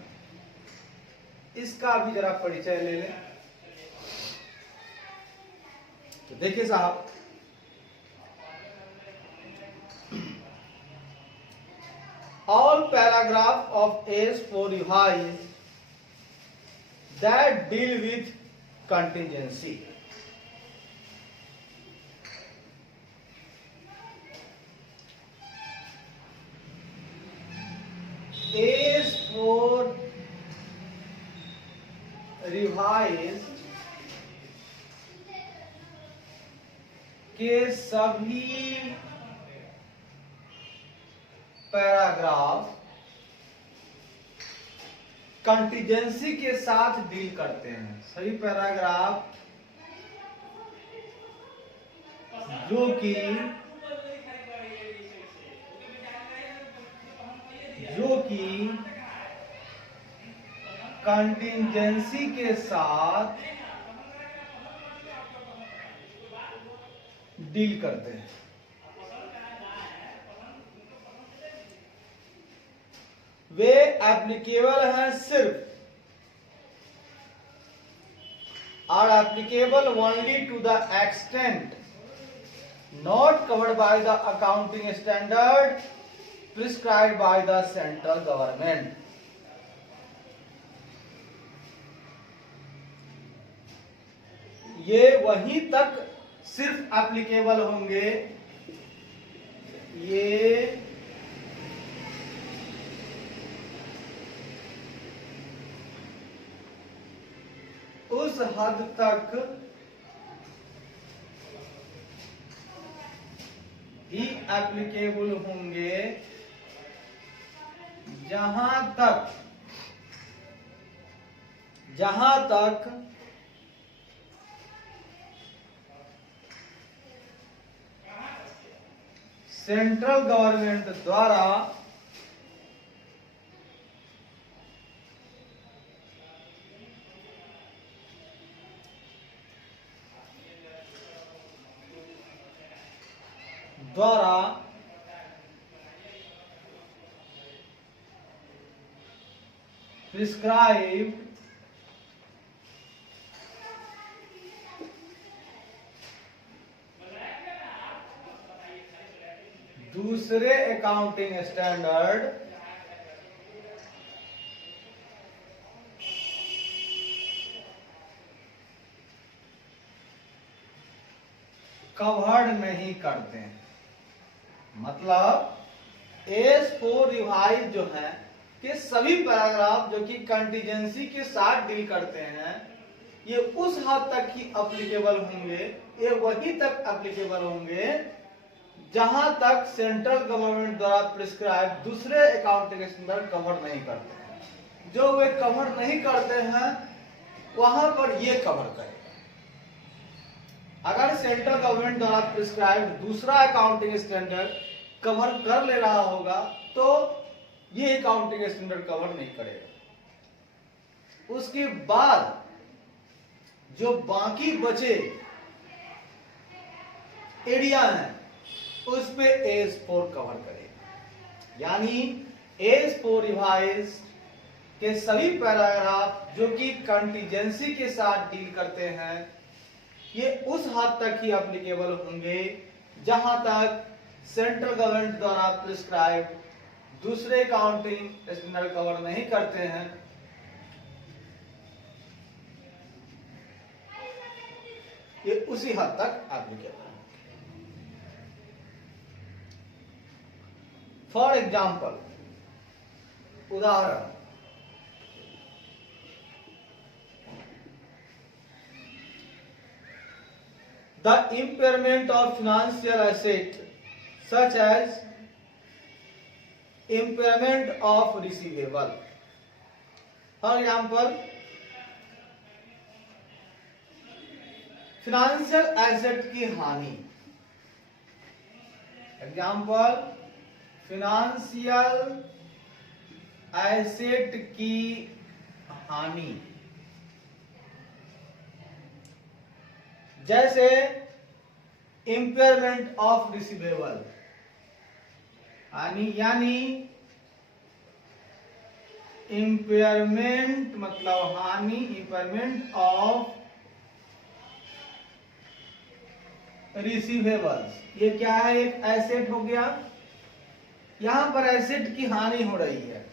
इसका भी जरा परिचय ले लें। तो देखिए साहब, all paragraph of S4 revise that deal with contingency S4 revise के सभी पैराग्राफ कंटीजेंसी के साथ डील करते हैं। सभी पैराग्राफ जो कि कंटीजेंसी के साथ डील करते हैं। वे एप्लीकेबल हैं सिर्फ are applicable only to the extent not covered by the accounting standard prescribed by the central government. ये वहीं तक सिर्फ एप्लीकेबल होंगे, ये उस हद तक ही एप्लीकेबल होंगे जहां तक सेंट्रल गवर्नमेंट द्वारा प्रिस्क्राइब दूसरे अकाउंटिंग स्टैंडर्ड कवर्ड नहीं करते हैं। मतलब S4 रिवाइज जो है कि सभी पैराग्राफ जो कि कंटीजेंसी के साथ डील करते हैं, ये उस हद तक ही एप्लीकेबल होंगे, ये वहीं तक एप्लीकेबल होंगे जहां तक सेंट्रल गवर्नमेंट द्वारा प्रिस्क्राइब दूसरे अकाउंटिंग स्टैंडर्ड कवर नहीं करते हैं। जो वे कवर नहीं करते हैं वहां पर ये कवर करेगा। अगर सेंट्रल गवर्नमेंट द्वारा प्रिस्क्राइब दूसरा अकाउंटिंग स्टैंडर्ड कवर कर ले रहा होगा तो ये अकाउंटिंग स्टैंडर्ड कवर नहीं करेगा। उसके बाद जो बाकी बचे एरिया हैं उस पे S4 कवर करेगा। यानी S4 रिवाइज के सभी पैराग्राफ जो कि कंटीजेंसी के साथ डील करते हैं, ये उस हद तक ही एप्लीकेबल होंगे जहां तक सेंट्रल गवर्नमेंट द्वारा प्रिस्क्राइब दूसरे अकाउंटिंग स्टैंडर्ड कवर नहीं करते हैं। ये उसी हद तक एप्लीकेबल है। फॉर एग्जाम्पल, उदाहरण, the impairment of financial asset such as impairment of receivable. For example, financial asset की हानि। एग्जाम्पल, फाइनेंशियल एसेट की हानि, जैसे इम्पेयरमेंट ऑफ रिसीवेबल, यानी इम्पेयरमेंट मतलब हानि, इम्पेयरमेंट ऑफ रिसीवेबल्स। ये क्या है? एक एसेट हो गया। यहां पर एसेट की हानि हो रही है।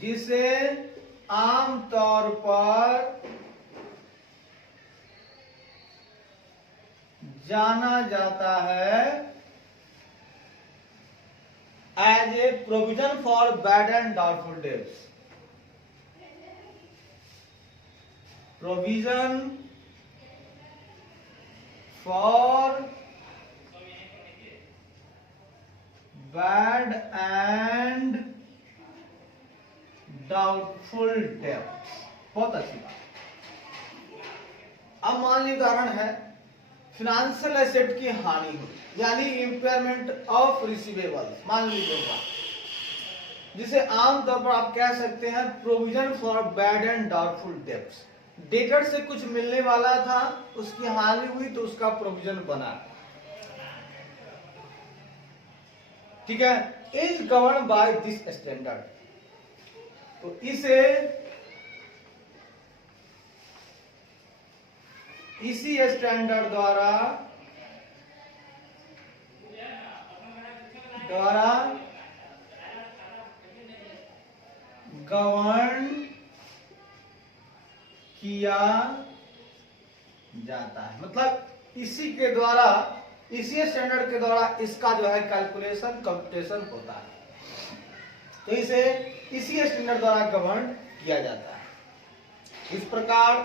जिसे आमतौर पर जाना जाता है as a provision for bad and doubtful debts. Provision for bad and doubtful डेब्ट। बहुत अच्छी बात। अब मान लीजिए उदाहरण है फिनेंशियल एसेट की हानि हुई यानी इम्पेयरमेंट ऑफ रिसीवेबल्स, मान लीजिएगा, जिसे आमतौर पर आप कह सकते हैं provision for bad and doubtful debts. Debtor से कुछ मिलने वाला था, उसकी हानि हुई तो उसका प्रोविजन बना, ठीक है, is govern by this standard. तो इसी स्टैंडर्ड द्वारा गवर्न किया जाता है। मतलब इसी स्टैंडर्ड के द्वारा इसका जो है कैलकुलेशन कंप्यूटेशन होता है, तो इसे इसी स्टैंडर्ड द्वारा गवर्न किया जाता है। इस प्रकार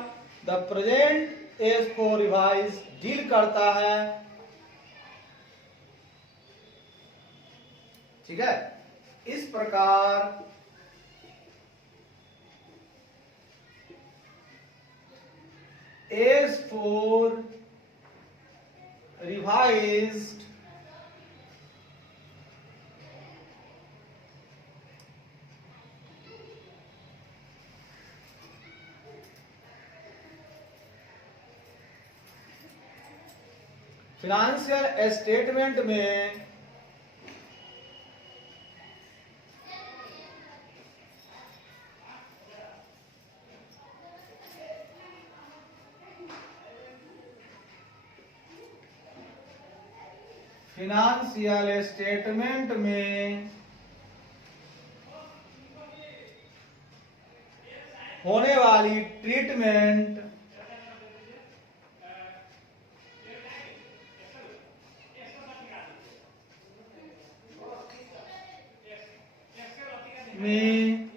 the present S4 revise deal करता है, ठीक है, इस प्रकार S4 revised फाइनेंशियल स्टेटमेंट में होने वाली ट्रीटमेंट में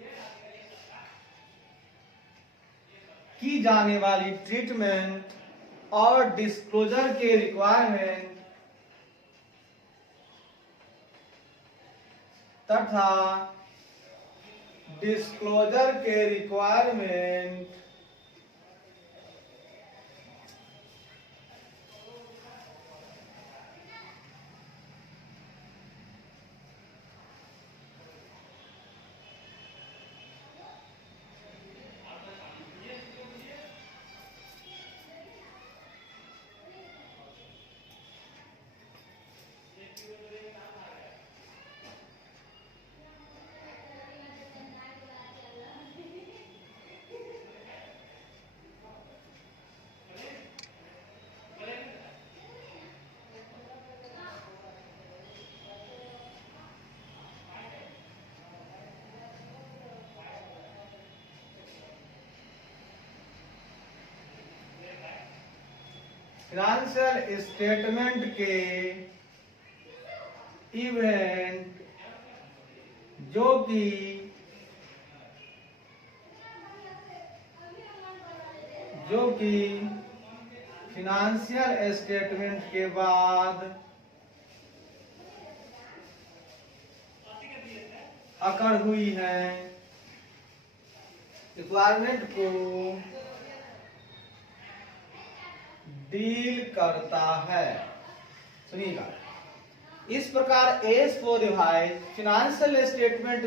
की जाने वाली ट्रीटमेंट और डिस्क्लोजर के रिक्वायरमेंट तथा डिस्क्लोजर के रिक्वायरमेंट फाइनेंशियल स्टेटमेंट के इवेंट जो कि फाइनेंशियल स्टेटमेंट के बाद अकर हुई है, रिक्वायरमेंट को डील करता है। सुनिएगा, इस प्रकार S4 रिवाइज फाइनेंशियल स्टेटमेंट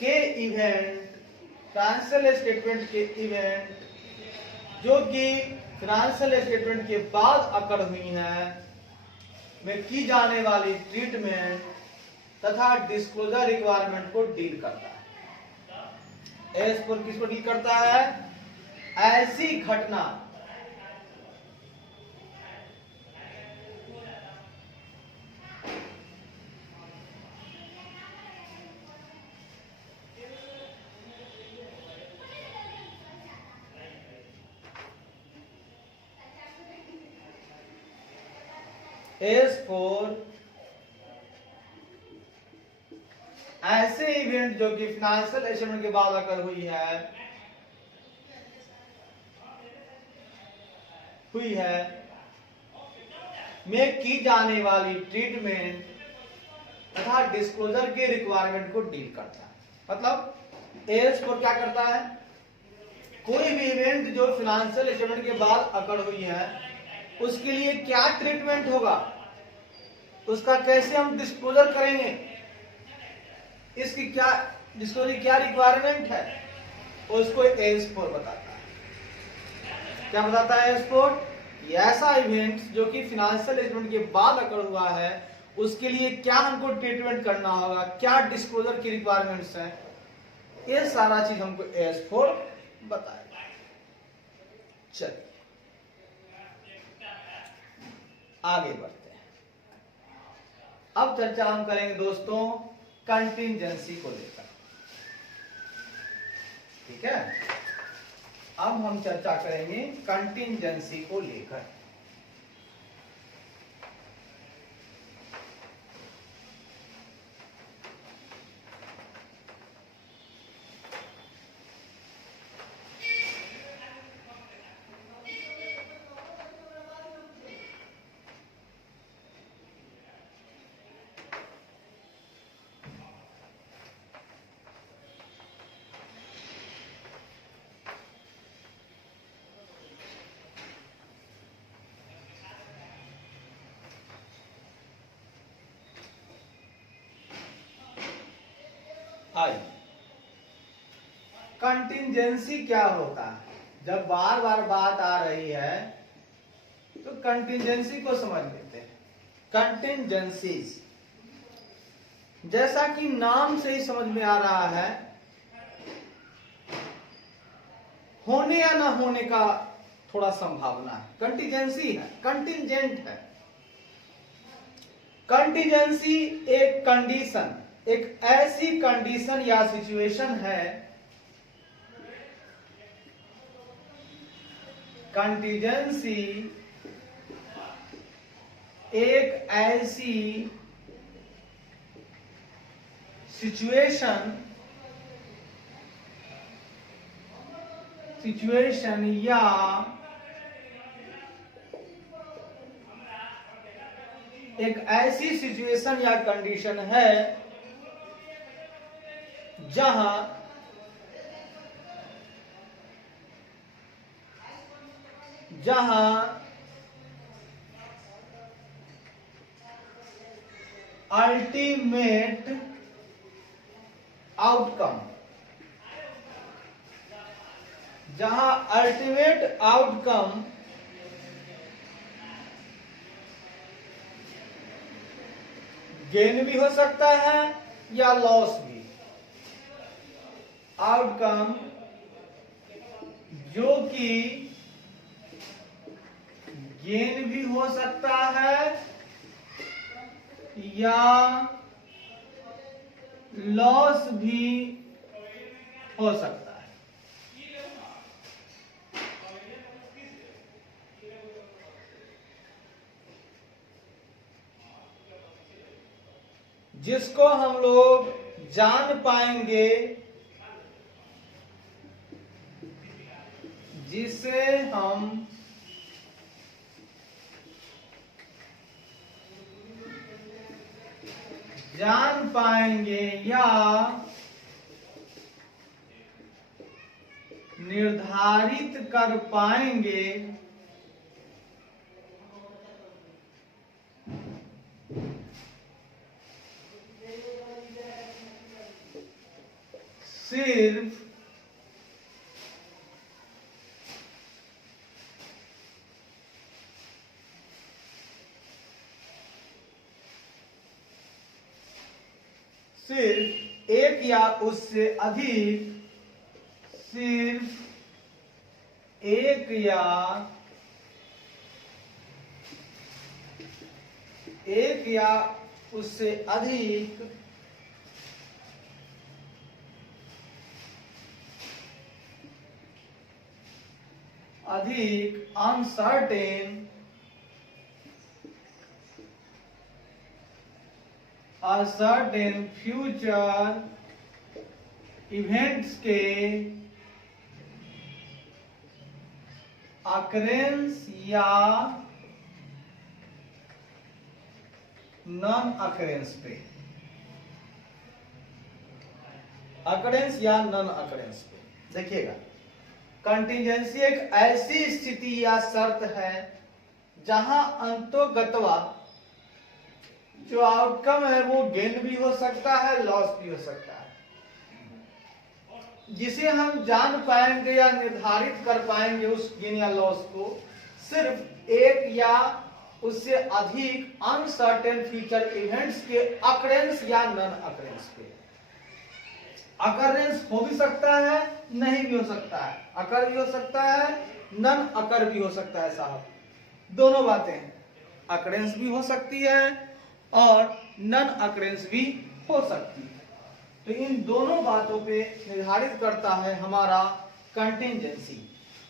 के इवेंट जो कि फाइनेंशियल स्टेटमेंट के बाद अकर हुई हैं में की जाने वाली ट्रीटमेंट तथा डिस्क्लोजर रिक्वायरमेंट को डील करता है। S4 किसको डील करता है? ऐसी घटना S4 ऐसे इवेंट जो कि फाइनेंशियल स्टेटमेंट के बाद अकर हुई है हुई है में की जाने वाली ट्रीटमेंट तथा डिस्क्लोजर के रिक्वायरमेंट को डील करता है। मतलब एस4 क्या करता है, कोई भी इवेंट जो फाइनेंशियल स्टेटमेंट के बाद अकर हुई है उसके लिए क्या ट्रीटमेंट होगा, उसका कैसे हम डिस्क्लोजर करेंगे, इसकी क्या डिस्क्लोजर क्या रिक्वायरमेंट है, उसको एस4 बताता है। क्या बताता है एस4? ऐसा इवेंट जो कि फाइनेंशियल स्टेटमेंट के बाद अकर हुआ है उसके लिए क्या हमको ट्रीटमेंट करना होगा, क्या डिस्क्लोजर की रिक्वायरमेंट्स हैं, ये सारा चीज हमको एस4 बताएगा। चलिए आगे बढ़ते हैं। अब चर्चा हम करेंगे दोस्तों कंटिंजेंसी को लेकर। ठीक है, अब हम चर्चा करेंगे कंटिंजेंसी को लेकर। आइए, कंटिंजेंसी क्या होता है? जब बार बार बात आ रही है तो कंटिंजेंसी को समझ लेते हैं। कंटिंजेंसीज जैसा कि नाम से ही समझ में आ रहा है, होने या ना होने का थोड़ा संभावना है। कंटिंजेंसी है, कंटिंजेंट है। कंटिंजेंसी एक कंडीशन, एक ऐसी कंडीशन या सिचुएशन है, कंटिंजेंसी एक ऐसी सिचुएशन या एक ऐसी सिचुएशन या कंडीशन है जहां अल्टीमेट आउटकम गेन भी हो सकता है या लॉस भी। आउटकम जो कि गेन भी हो सकता है या लॉस भी हो सकता है। जिसको हम लोग जान पाएंगे, जिसे हम जान पाएंगे या निर्धारित कर पाएंगे, सिर्फ एक या उससे अधिक, सिर्फ एक या उससे अधिक अनसर्टेन फ्यूचर इवेंट्स के अकरेंस या नॉन अकरेंस पे, अकरेंस या नॉन अकरेंस पे। देखिएगा, कंटीजेंसी एक ऐसी स्थिति या शर्त है जहां अंतोगतवा जो आउटकम है वो गेन भी हो सकता है, लॉस भी हो सकता है, जिसे हम जान पाएंगे या निर्धारित कर पाएंगे उस गेन या लॉस को सिर्फ एक या उससे अधिक अनसर्टेन फ्यूचर इवेंट्स के अकरेंस या नॉन अकरेंस पे। अकरेंस हो भी सकता है, नहीं भी हो सकता है, अकर भी हो सकता है, नॉन अकर भी हो सकता है साहब, दोनों बातें हैं। अकरेंस भी हो सकती है और नॉन अकरेंस भी हो सकती है। तो इन दोनों बातों पे निर्धारित करता है हमारा कंटिंजेंसी।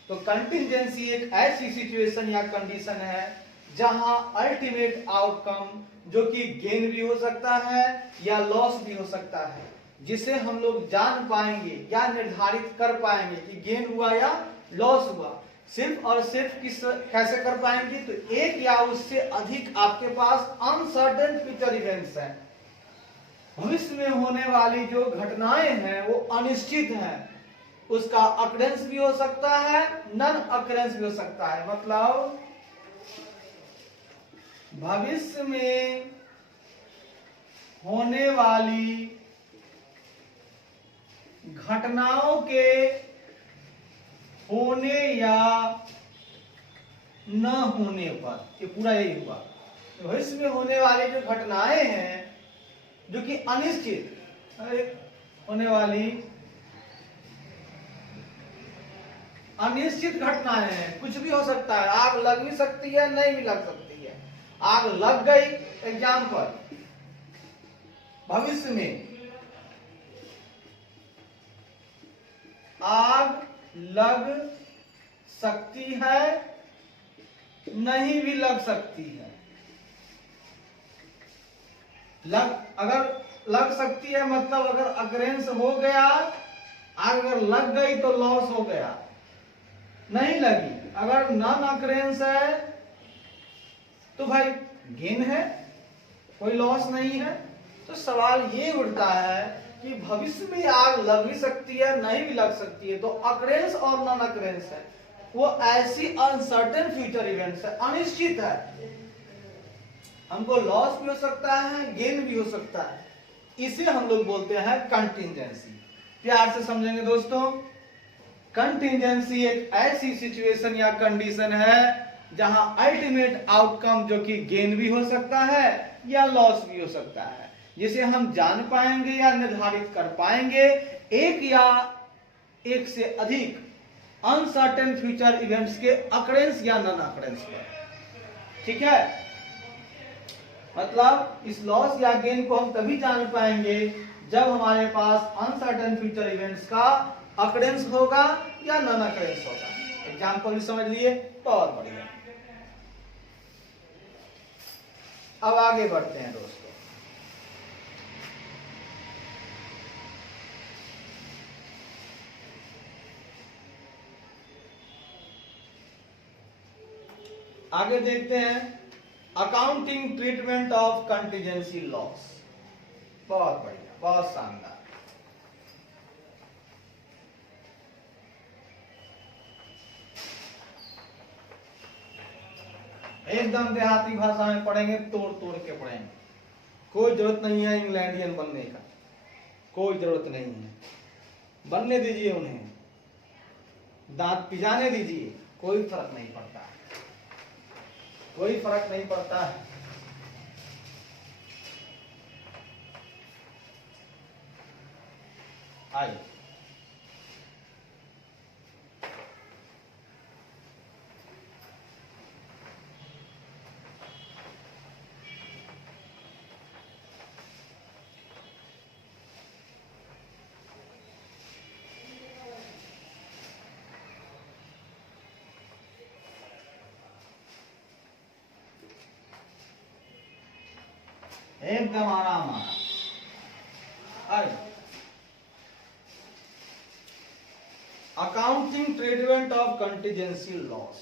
तो कंटिंजेंसी एक ऐसी सिचुएशन या कंडीशन है जहां अल्टीमेट आउटकम जो कि गेन भी हो सकता है या लॉस भी हो सकता है, जिसे हम लोग जान पाएंगे या निर्धारित कर पाएंगे कि गेन हुआ या लॉस हुआ, सिर्फ और सिर्फ कैसे कर पाएंगे, तो एक या उससे अधिक आपके पास अनसर्टेन फ्यूचर इवेंट्स हैं, भविष्य में होने वाली जो घटनाएं हैं वो अनिश्चित हैं, उसका अकरेंस भी हो सकता है, नॉन अकरेंस भी हो सकता है। मतलब भविष्य में होने वाली घटनाओं के होने या न होने पर, ये पूरा यही हुआ, भविष्य में होने वाली जो घटनाएं हैं जो कि अनिश्चित होने वाली अनिश्चित घटनाएं हैं, कुछ भी हो सकता है, आग लग भी सकती है, नहीं भी लग सकती है। आग लग गई, एग्जाम्पल, भविष्य में आग लग सकती है, नहीं भी लग सकती है। अगर लग सकती है मतलब अगर अकरेंस हो गया, आग अगर लग गई तो लॉस हो गया, नहीं लगी, अगर नॉन अकरेंस है तो भाई गेन है, कोई लॉस नहीं है। तो सवाल ये उठता है कि भविष्य में आग लग भी सकती है, नहीं भी लग सकती है, तो अकरेंस और नॉन अकरेंस है वो ऐसी अनसर्टेन फ्यूचर इवेंट्स है, अनिश्चित है, हमको लॉस भी हो सकता है, गेन भी हो सकता है, इसे हम लोग बोलते हैं कंटिंजेंसी। प्यार से समझेंगे दोस्तों, कंटिंजेंसी एक ऐसी सिचुएशन या कंडीशन है जहां अल्टीमेट आउटकम जो कि गेन भी हो सकता है या लॉस भी हो सकता है, जिसे हम जान पाएंगे या निर्धारित कर पाएंगे एक या एक से अधिक अनसर्टेन फ्यूचर इवेंट्स के अकरेंस या नॉन अकरेंस पर। ठीक है, मतलब इस लॉस या गेन को हम तभी जान पाएंगे जब हमारे पास अनसर्टेन फ्यूचर इवेंट्स का अकरेंस होगा या नॉन अकरेंस होगा। एग्जाम्पल भी समझ लिए, बहुत बढ़िया। अब आगे बढ़ते हैं दोस्तों। आगे देखते हैं accounting treatment of contingency loss. बहुत बढ़िया, बहुत शानदार। एकदम देहाती भाषा में पढ़ेंगे, तोड़ तोड़ के पढ़ेंगे, कोई जरूरत नहीं है इंग्लैंडियन बनने का, कोई जरूरत नहीं है, बनने दीजिए उन्हें, दांत पिजाने दीजिए, कोई फर्क नहीं पड़ता है, कोई फर्क नहीं पड़ता है। आइए एकदम आराम आराम। Accounting treatment of contingency loss.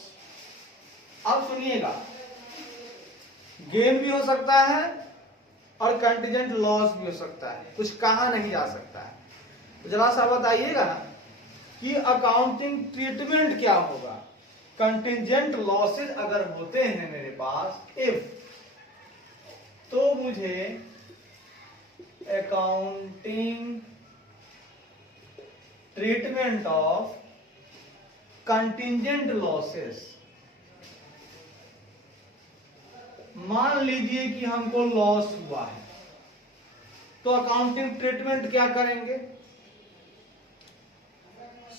अब सुनिएगा, गेन भी हो सकता है और कंटीजेंट लॉस भी हो सकता है, कुछ कहा नहीं जा सकता है। तो जरा सा बताइएगा कि अकाउंटिंग ट्रीटमेंट क्या होगा। कंटीजेंट लॉसेज अगर होते हैं मेरे पास इफ, तो मुझे accounting treatment of contingent losses, मान लीजिए कि हमको लॉस हुआ है, तो अकाउंटिंग ट्रीटमेंट क्या करेंगे,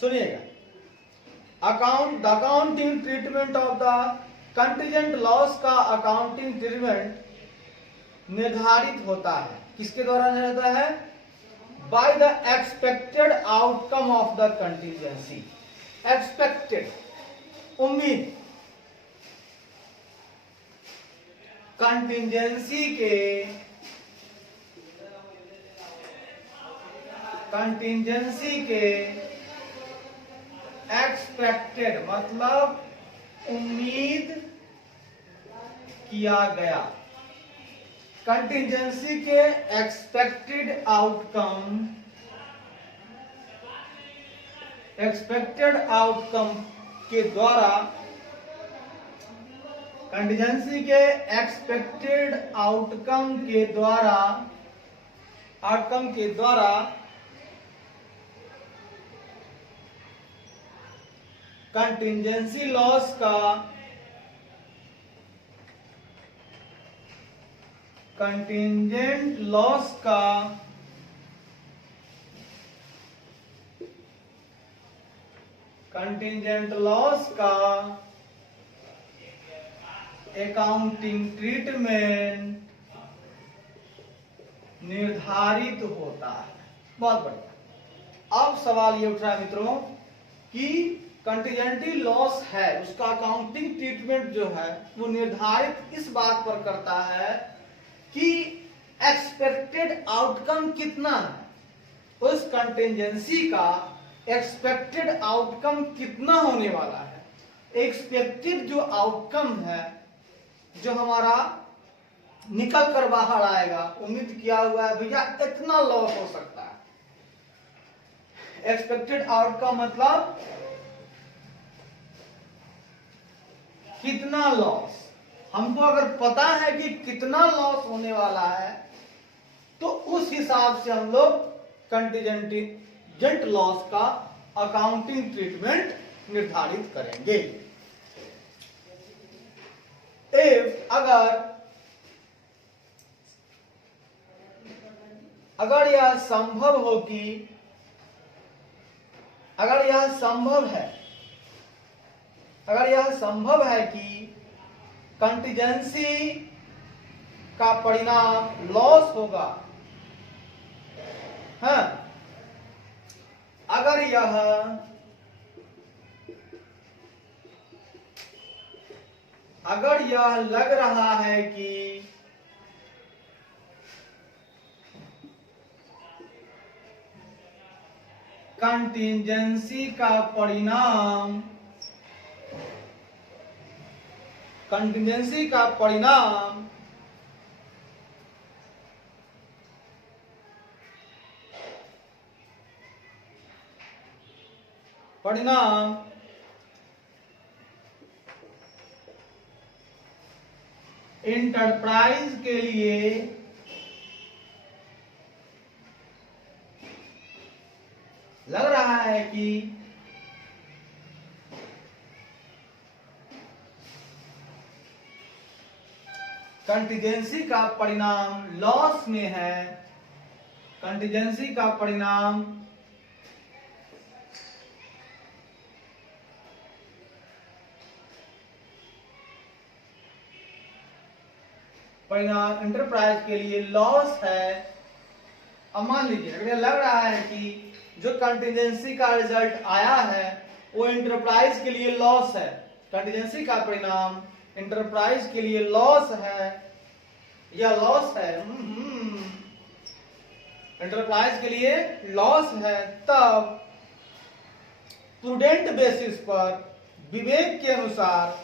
सुनिएगा। The accounting treatment of the contingent loss का अकाउंटिंग ट्रीटमेंट निर्धारित होता है, किसके द्वारा निर्धारित होता है, by the expected outcome of the contingency. Expected, उम्मीद, कंटीजेंसी के एक्सपेक्टेड मतलब उम्मीद किया गया, कंटीजेंसी के एक्सपेक्टेड आउटकम के द्वारा, कंटीजेंसी के एक्सपेक्टेड आउटकम के द्वारा कंटीजेंसी लॉस का कंटीजेंट लॉस का अकाउंटिंग ट्रीटमेंट निर्धारित होता है। बहुत बढ़िया। अब सवाल ये उठ रहा है मित्रों कि कंटीजेंटी लॉस है, उसका अकाउंटिंग ट्रीटमेंट जो है वो निर्धारित इस बात पर करता है कि एक्सपेक्टेड आउटकम कितना है, उस कंटीजेंसी का एक्सपेक्टेड आउटकम कितना होने वाला है। एक्सपेक्टेड जो आउटकम है, जो हमारा निकल कर बाहर आएगा, उम्मीद किया हुआ है भैया इतना लॉस हो सकता है। एक्सपेक्टेड आउटकम मतलब कितना लॉस, हमको अगर पता है कि कितना लॉस होने वाला है, तो उस हिसाब से हम लोग कंटीजेंट लॉस का अकाउंटिंग ट्रीटमेंट निर्धारित करेंगे। इफ अगर यह संभव हो कि अगर यह संभव है कि कंटीजेंसी का परिणाम लॉस होगा, हाँ, अगर यह लग रहा है कि कंटीजेंसी का परिणाम इंटरप्राइज के लिए लग रहा है कि कंटीजेंसी का परिणाम लॉस में है, कंटीजेंसी का परिणाम इंटरप्राइज के लिए लॉस है। अब मान लीजिए अगर लग रहा है कि जो कंटीजेंसी का रिजल्ट आया है वो इंटरप्राइज के लिए लॉस है, कंटीजेंसी का परिणाम इंटरप्राइज के लिए लॉस है या लॉस है, इंटरप्राइज के लिए लॉस है, तब प्रूडेंट बेसिस पर, विवेक के अनुसार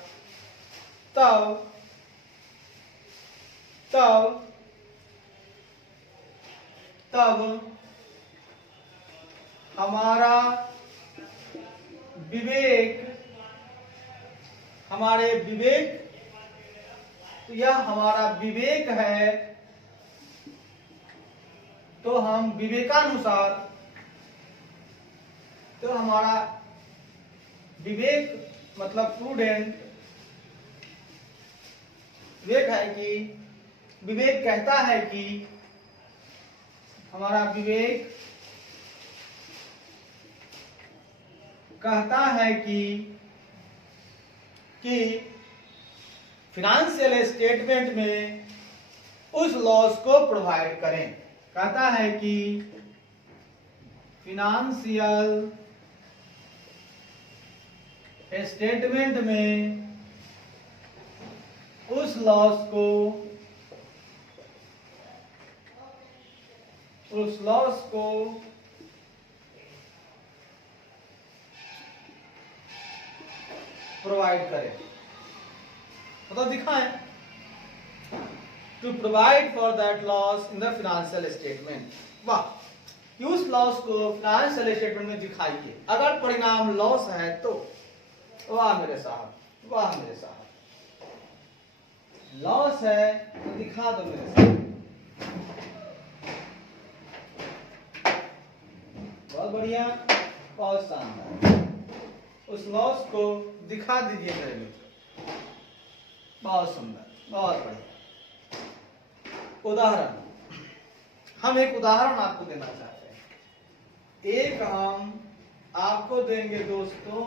तब हमारा विवेक, तो यह हमारा विवेक है, तो हम विवेकानुसार, तो हमारा विवेक मतलब प्रूडेंट, विवेक कहता है कि हमारा विवेक कहता है कि फाइनेंशियल स्टेटमेंट में उस लॉस को प्रोवाइड करें। कहता है कि फाइनेंशियल स्टेटमेंट में उस लॉस को प्रोवाइड करें, मतलब दिखाएं, to provide for that loss in the financial statement. वाह, उस लॉस को फाइनेंशियल स्टेटमेंट में दिखाइए। अगर परिणाम लॉस है तो वाह मेरे साहब, वाह मेरे साहब, लॉस है तो दिखा दो मेरे साहब। बहुत बढ़िया, बहुत शानदार, उस लॉस को दिखा दीजिए मेरे मित्र। बहुत सुंदर, बहुत बढ़िया। उदाहरण, हम एक उदाहरण आपको देना चाहते हैं। एक हम आपको देंगे दोस्तों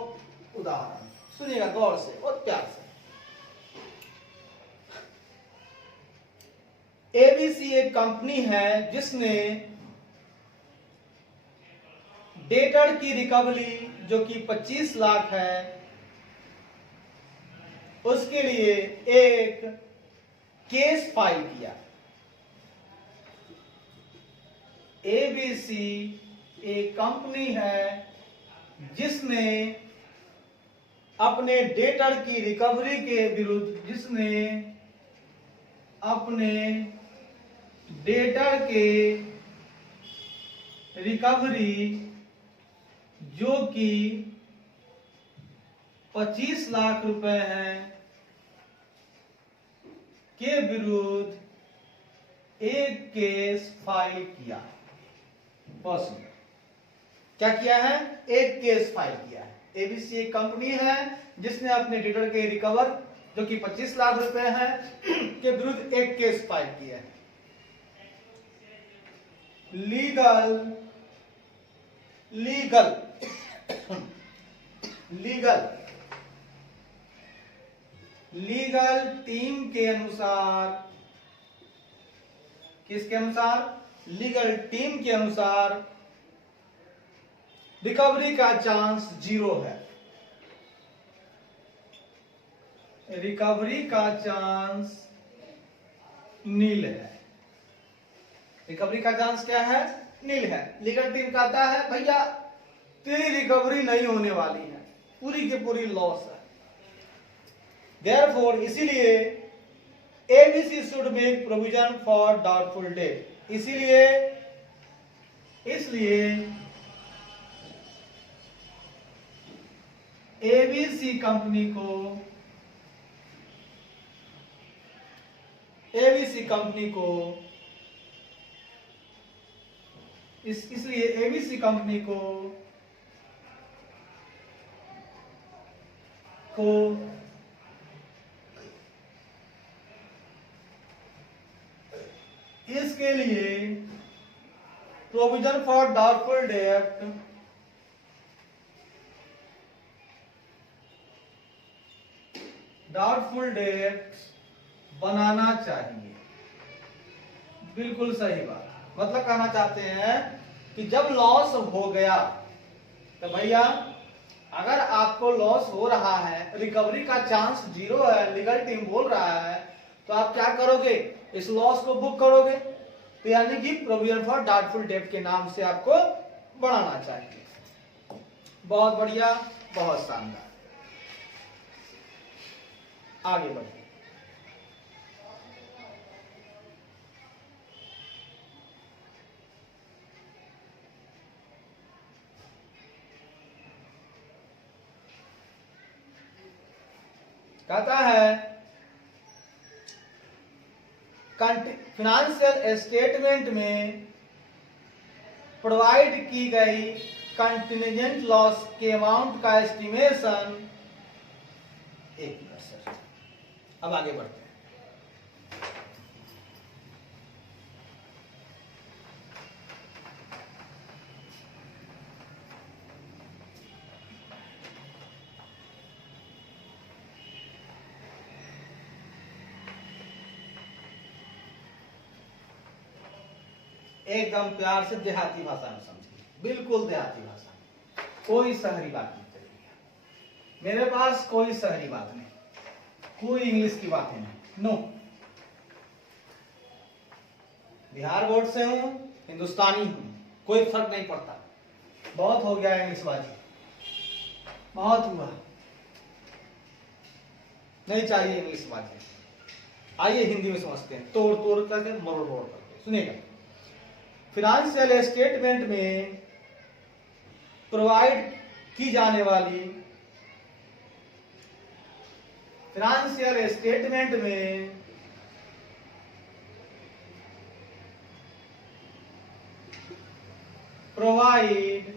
उदाहरण, सुनिएगा गौर से और प्यार से। एबीसी एक कंपनी है जिसने डेटर की रिकवरी जो कि 25 लाख है, उसके लिए एक केस फाइल किया। एबीसी एक कंपनी है जिसने अपने डेटर की रिकवरी के विरुद्ध, जिसने अपने डेटर के रिकवरी जो कि 25 लाख रुपए हैं के विरुद्ध एक केस फाइल किया। बस क्या किया है? एक केस फाइल किया है। एबीसी एक कंपनी है जिसने अपने डेटर के रिकवर जो कि 25 लाख रुपए हैं के विरुद्ध एक केस फाइल किया है। लीगल टीम के अनुसार, किसके अनुसार? लीगल टीम के अनुसार रिकवरी का चांस 0 है। रिकवरी का चांस नील है। रिकवरी का चांस क्या है? नील है। लीगल टीम कहता है भैया तेरी रिकवरी नहीं होने वाली है, पूरी की पूरी लॉस है। देयरफॉर इसीलिए ABC should make provision for doubtful debt. इसलिए एबीसी कंपनी को इसके लिए प्रोविजन फॉर डाउटफुल डेट बनाना चाहिए। बिल्कुल सही बात। मतलब कहना चाहते हैं कि जब लॉस हो गया तो भैया अगर आपको लॉस हो रहा है, रिकवरी का चांस 0 है, लीगल टीम बोल रहा है, तो आप क्या करोगे? इस लॉस को बुक करोगे। तो यानी कि प्रोविजन फॉर डाउटफुल डेट के नाम से आपको बढ़ाना चाहिए। बहुत बढ़िया, बहुत शानदार। आगे बढ़िए। कहता है फाइनेंशियल स्टेटमेंट में प्रोवाइड की गई कंटिजेंट लॉस के अमाउंट का एस्टिमेशन। एक मिनट सर, अब आगे बढ़ते हैं। एकदम प्यार से देहाती भाषा में समझिए, बिल्कुल देहाती भाषा में, कोई शहरी बात नहीं चलेगी। मेरे पास कोई शहरी बात नहीं, कोई इंग्लिश की बातें नहीं, नो। बिहार बोर्ड से हूं, हिंदुस्तानी हूं, कोई फर्क नहीं पड़ता। बहुत हो गया इंग्लिशबाजी, बहुत हुआ, नहीं चाहिए इंग्लिशबाजी। आइए हिंदी में समझते हैं, तोड़ तोड़ करके, मरोड़ मोड़ करके। सुनिएगा, फाइनेंशियल स्टेटमेंट में प्रोवाइड की जाने वाली, फाइनेंशियल स्टेटमेंट में प्रोवाइड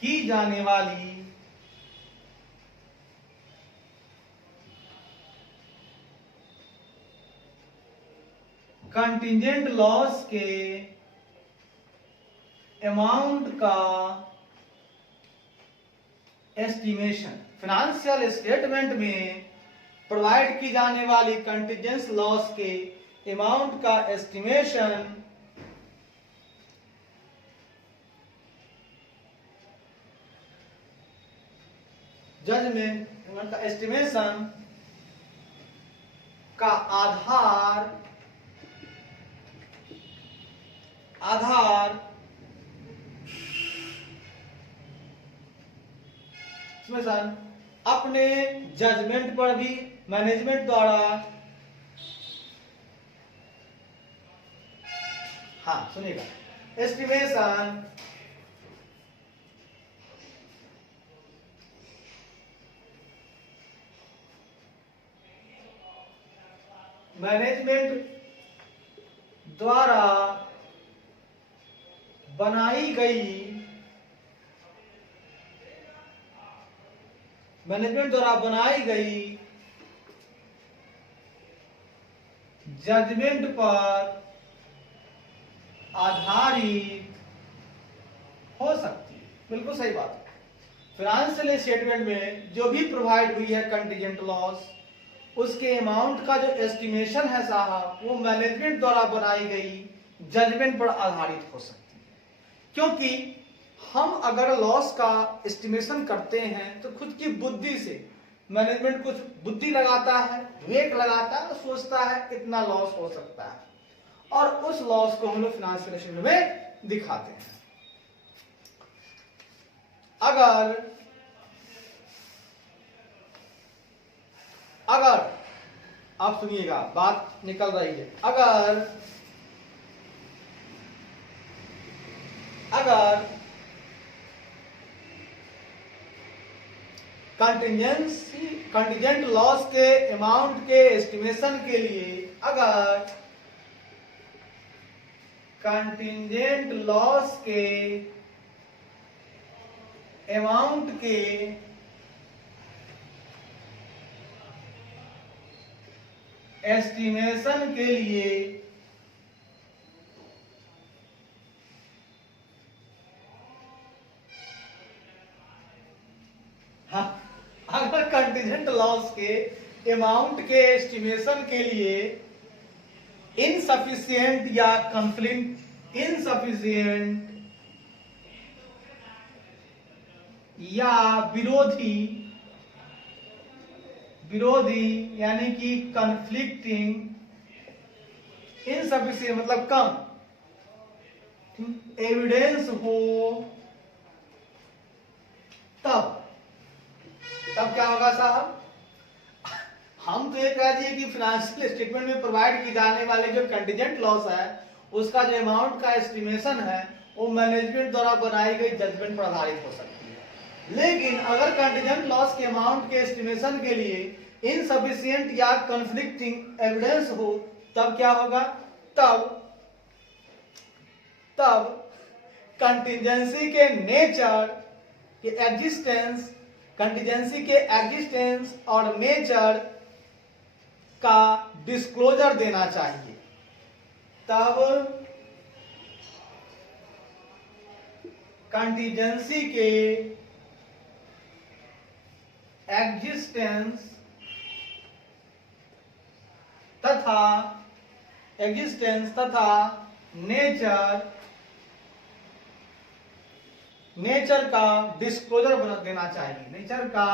की जाने वाली कंटिजेंट लॉस के अमाउंट का एस्टिमेशन। फाइनेंशियल स्टेटमेंट में प्रोवाइड की जाने वाली कंटिजेंट लॉस के अमाउंट का एस्टिमेशन जजमेंट का एस्टिमेशन का आधार अपने जजमेंट पर भी मैनेजमेंट द्वारा, हाँ सुनिएगा, एस्टिमेशन मैनेजमेंट द्वारा बनाई गई जजमेंट पर आधारित हो सकती है। बिल्कुल सही बात है। फाइनेंशियल स्टेटमेंट में जो भी प्रोवाइड हुई है कंटिजेंट लॉस, उसके अमाउंट का जो एस्टिमेशन है साहब, वो मैनेजमेंट द्वारा बनाई गई जजमेंट पर आधारित हो सकती है। क्योंकि हम अगर लॉस का एस्टिमेशन करते हैं तो खुद की बुद्धि से, मैनेजमेंट कुछ बुद्धि लगाता है, विवेक लगाता है, सोचता है इतना लॉस हो सकता है, और उस लॉस को हम लोग फाइनेंशियल स्टेटमेंट में दिखाते हैं। अगर आप सुनिएगा, बात निकल रही है, अगर कंटिजेंट लॉस के अमाउंट के एस्टिमेशन के लिए, अगर कंटिजेंट लॉस के अमाउंट के एस्टिमेशन के लिए अगर कंटिजेंट लॉस के अमाउंट के एस्टिमेशन के लिए इनसफिशिएंट या कंफ्लिक्ट, इनसफिशिएंट या विरोधी यानी कि कंफ्लिक्टिंग, इनसफिशिएंट मतलब कम एविडेंस हो क्या होगा साहब? हम तो ये कह दिए कि फाइनेंशियल स्टेटमेंट में प्रोवाइड की जाने वाले जो कंटीजेंट लॉस है उसका जो अमाउंट का एस्टिमेशन है वो मैनेजमेंट द्वारा बनाई गई जजमेंट पर आधारित हो सकती है। लेकिन अगर कंटीजेंट लॉस के अमाउंट के एस्टिमेशन के लिए इनसफिशिएंट या कॉन्फ्लिक्टिंग एविडेंस हो तब क्या होगा? तब कंटीजेंसी के नेचर के एग्जिस्टेंस, कंटीजेंसी के एग्जिस्टेंस और नेचर का डिस्क्लोजर देना चाहिए। तब कंटीजेंसी के एग्जिस्टेंस तथा नेचर का डिस्क्लोजर देना चाहिए। नेचर का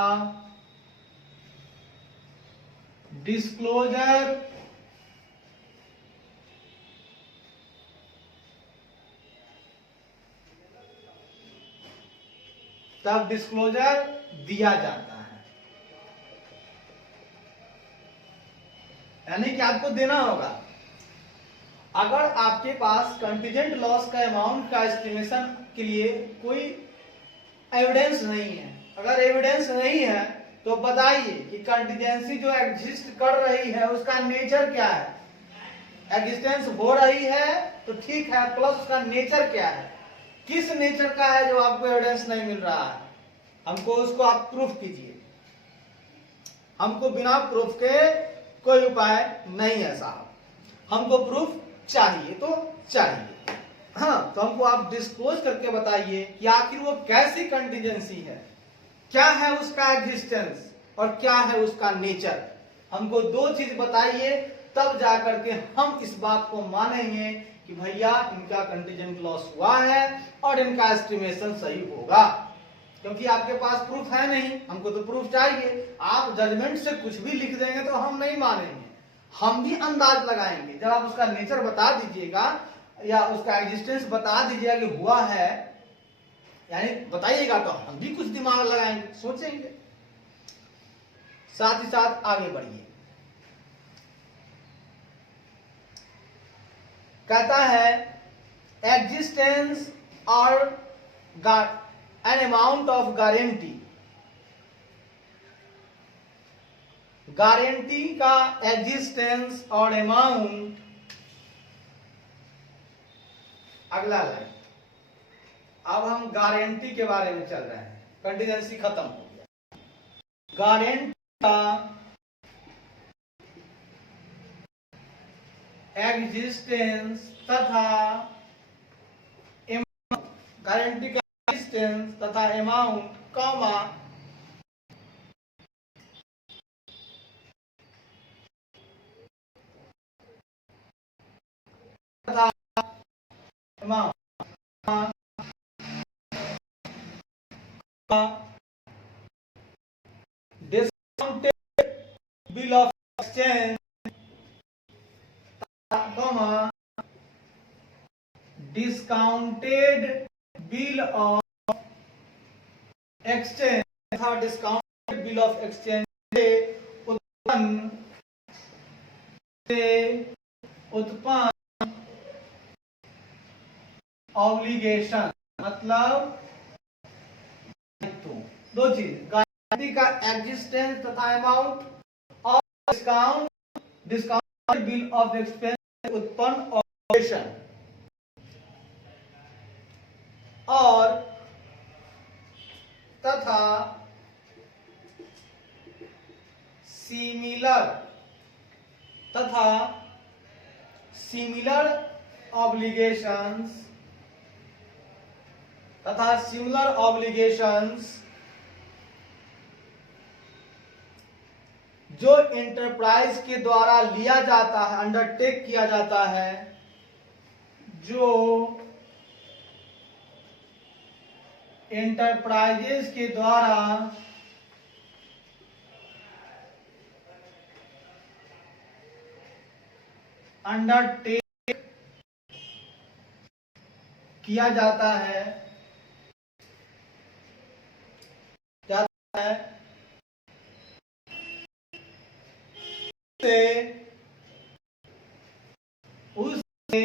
डिस्क्लोजर तब डिस्क्लोजर दिया जाता है, यानी कि आपको देना होगा। अगर आपके पास कंटीजेंट लॉस का अमाउंट का एस्टिमेशन के लिए कोई एविडेंस नहीं है, अगर एविडेंस नहीं है तो बताइए कि कंटीजेंसी जो एग्जिस्ट कर रही है उसका नेचर क्या है। एग्जिस्टेंस हो रही है तो ठीक है, प्लस उसका नेचर क्या है, किस नेचर का है जो आपको एविडेंस नहीं मिल रहा है, हमको उसको आप प्रूफ कीजिए। हमको बिना प्रूफ के कोई उपाय नहीं है साहब, हमको प्रूफ चाहिए तो चाहिए। हाँ, तो हमको आप डिस्क्लोज करके बताइए कि आखिर वो कैसी कंटीजेंसी है, क्या है उसका एग्जिस्टेंस और क्या है उसका नेचर। हमको दो चीज बताइए, तब जाकर के हम इस बात को मानेंगे कि भैया इनका कंटीजेंट लॉस हुआ है और इनका एस्टिमेशन सही होगा। क्योंकि आपके पास प्रूफ है नहीं, हमको तो प्रूफ चाहिए। आप जजमेंट से कुछ भी लिख देंगे तो हम नहीं मानेंगे, हम भी अंदाज लगाएंगे। जब आप उसका नेचर बता दीजिएगा या उसका एग्जिस्टेंस बता दीजिएगा कि हुआ है, यानी बताइएगा, तो हम भी कुछ दिमाग लगाएंगे, सोचेंगे, साथ ही साथ आगे बढ़िए। कहता है एग्जिस्टेंस और an amount of guarantee. Guarantee का एग्जिस्टेंस और अमाउंट, अगला लाइन। अब हम गारंटी के बारे में चल रहे हैं, कंटीजेंसी खत्म हो गया। गारंटी का एग्जिस्टेंस तथा गारंटी का एग्जिस्टेंस तथा अमाउंट कॉमा तथा amount discounted bill of exchange comma discounted bill of exchange तथा डिस्काउंटेड बिल ऑफ एक्सचेंज से उत्पन्न ऑब्लिगेशन, मतलब दो चीज, गारंटी का एग्जिस्टेंस तथा अमाउंट और डिस्काउंट बिल ऑफ एक्सपेंस से उत्पन्न ऑब्लिगेशन, और तथा सिमिलर ऑब्लिगेशंस जो एंटरप्राइज के द्वारा लिया जाता है, अंडरटेक किया जाता है, जो एंटरप्राइजेस के द्वारा अंडरटेक किया जाता है उससे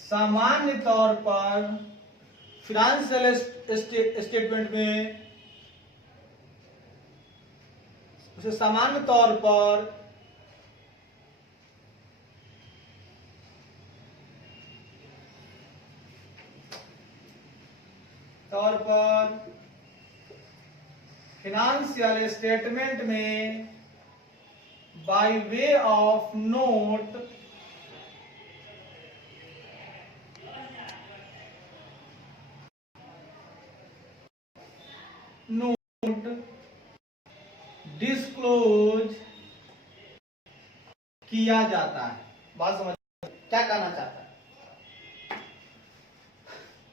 सामान्य तौर पर फाइनेंशियल स्टेटमेंट में उसे सामान्य तौर पर फाइनेंशियल स्टेटमेंट में by way of note disclose किया जाता है। बात समझ क्या कहना चाहता है?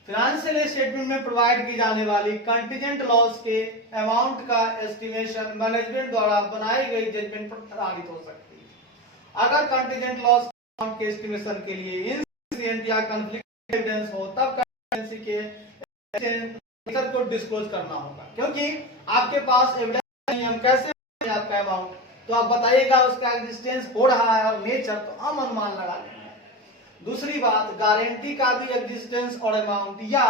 फाइनेंशियल स्टेटमेंट में प्रोवाइड की जाने वाली कंटीजेंट लॉस के अमाउंट का एस्टिमेशन मैनेजमेंट द्वारा बनाई गई जजमेंट पर आधारित हो सकती है। अगर कंटीजेंट लॉस अमाउंट के एस्टिमेशन के लिए इनसिडेंट या कॉन्फ्लिक्ट एविडेंस हो तब कंटीजेंसी के को डिस्क्लोज करना होगा, क्योंकि आपके पास एविडेंस नहीं, हम कैसे आपका अमाउंट, तो आप बताइएगा उसका एग्जिस्टेंस हो रहा है और नेचर, तो हम अनुमान लगा लेंगे। दूसरी बात, गारंटी का भी एग्जिस्टेंस और अमाउंट या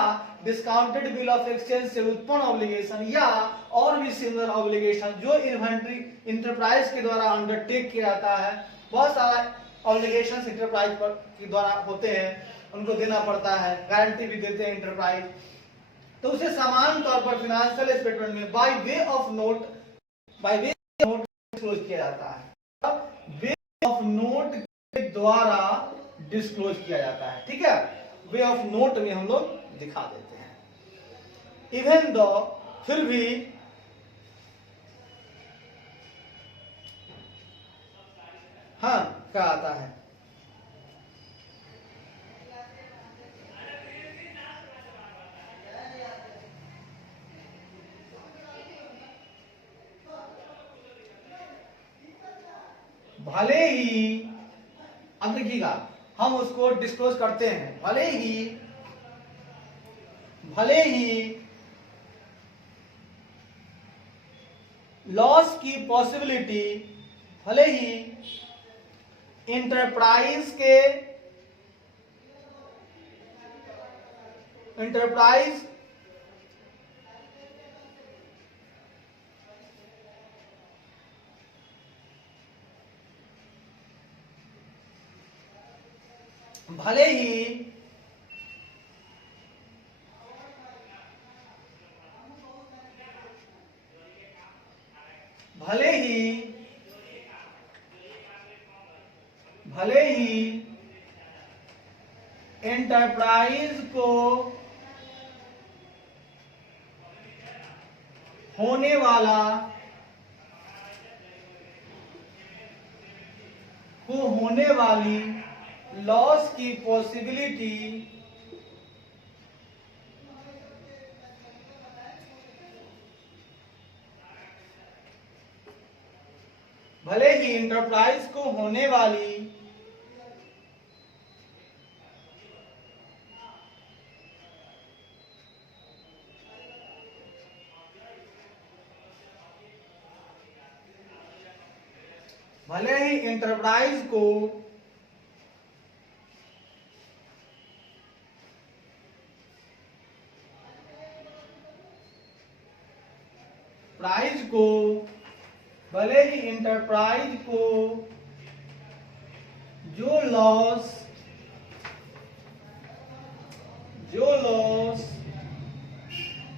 डिस्काउंटेड बिल ऑफ एक्सचेंज से उत्पन्न ऑब्लिगेशन या और भी सिमिलर ऑब्लिगेशन जो इन्वेंट्री इंटरप्राइज के द्वारा अंडरटेक किया जाता है। बहुत सारा ऑब्लिगेशन इंटरप्राइज के द्वारा होते हैं, उनको देना पड़ता है, गारंटी भी देते हैं इंटरप्राइज, तो उसे समान तौर पर फाइनेंशियल स्टेटमेंट में by way of note disclose किया जाता है। वे ऑफ नोट के द्वारा डिस्क्लोज किया जाता है। ठीक है, वे ऑफ नोट में हम लोग दिखा देते हैं। इवन दो फिर भी हाँ क्या आता है, भले ही, अब देखिएगा हम उसको डिस्क्लोज करते हैं, भले ही लॉस की पॉसिबिलिटी, भले ही इंटरप्राइज भले ही एंटरप्राइज को होने वाली लॉस की पॉसिबिलिटी भले ही इंटरप्राइज को होने वाली भले ही इंटरप्राइज को जो लॉस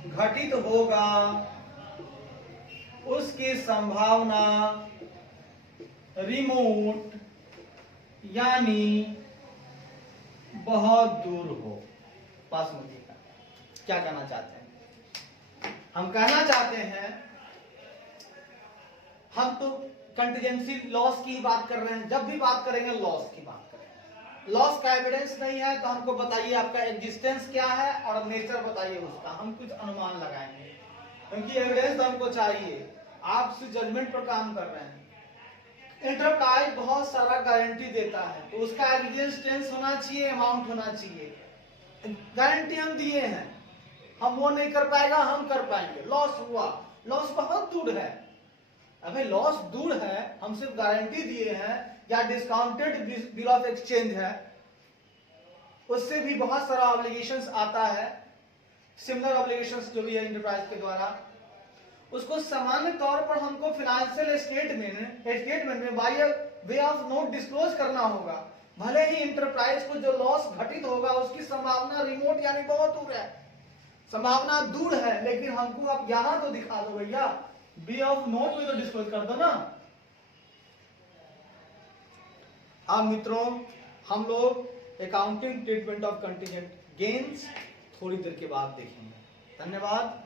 घटित होगा उसकी संभावना रिमोट यानी बहुत दूर हो। पास में क्या कहना चाहते हैं? हम कहना चाहते हैं, हम तो कंटीजेंसी लॉस की बात कर रहे हैं, जब भी बात करेंगे लॉस की बात करेंगे। लॉस का एविडेंस नहीं है तो हमको बताइए आपका एग्जिस्टेंस क्या है और नेचर बताइए उसका, हम कुछ अनुमान लगाएंगे, क्योंकि एविडेंस तो हमको चाहिए। आप सिर्फ जजमेंट पर काम कर रहे हैं। एंटरप्राइज बहुत सारा गारंटी देता है तो उसका एग्जिस्टेंस होना चाहिए, अमाउंट होना चाहिए। गारंटी हम दिए हैं, हम वो नहीं कर पाएगा, हम कर पाएंगे। लॉस हुआ, लॉस बहुत दूर है, अबे लॉस दूर है, हम सिर्फ गारंटी दिए हैं, या डिस्काउंटेड बिल ऑफ एक्सचेंज है, उससे भी बहुत सारा ऑब्लिगेशंस आता है, सिमिलर ऑब्लिगेशंस जो भी है इंटरप्राइज के द्वारा, उसको सामान्य तौर पर हमको फाइनेंशियल स्टेटमेंट में by way of note disclose करना होगा। भले ही इंटरप्राइज को जो लॉस घटित होगा उसकी संभावना रिमोट यानी बहुत दूर है, संभावना दूर है, लेकिन हमको आप यहां तो दिखा दो भैया, बी ऑफ नोट में तो डिस्क्लोज कर दो ना। अब मित्रों हम लोग accounting treatment of contingent gains थोड़ी देर के बाद देखेंगे। धन्यवाद।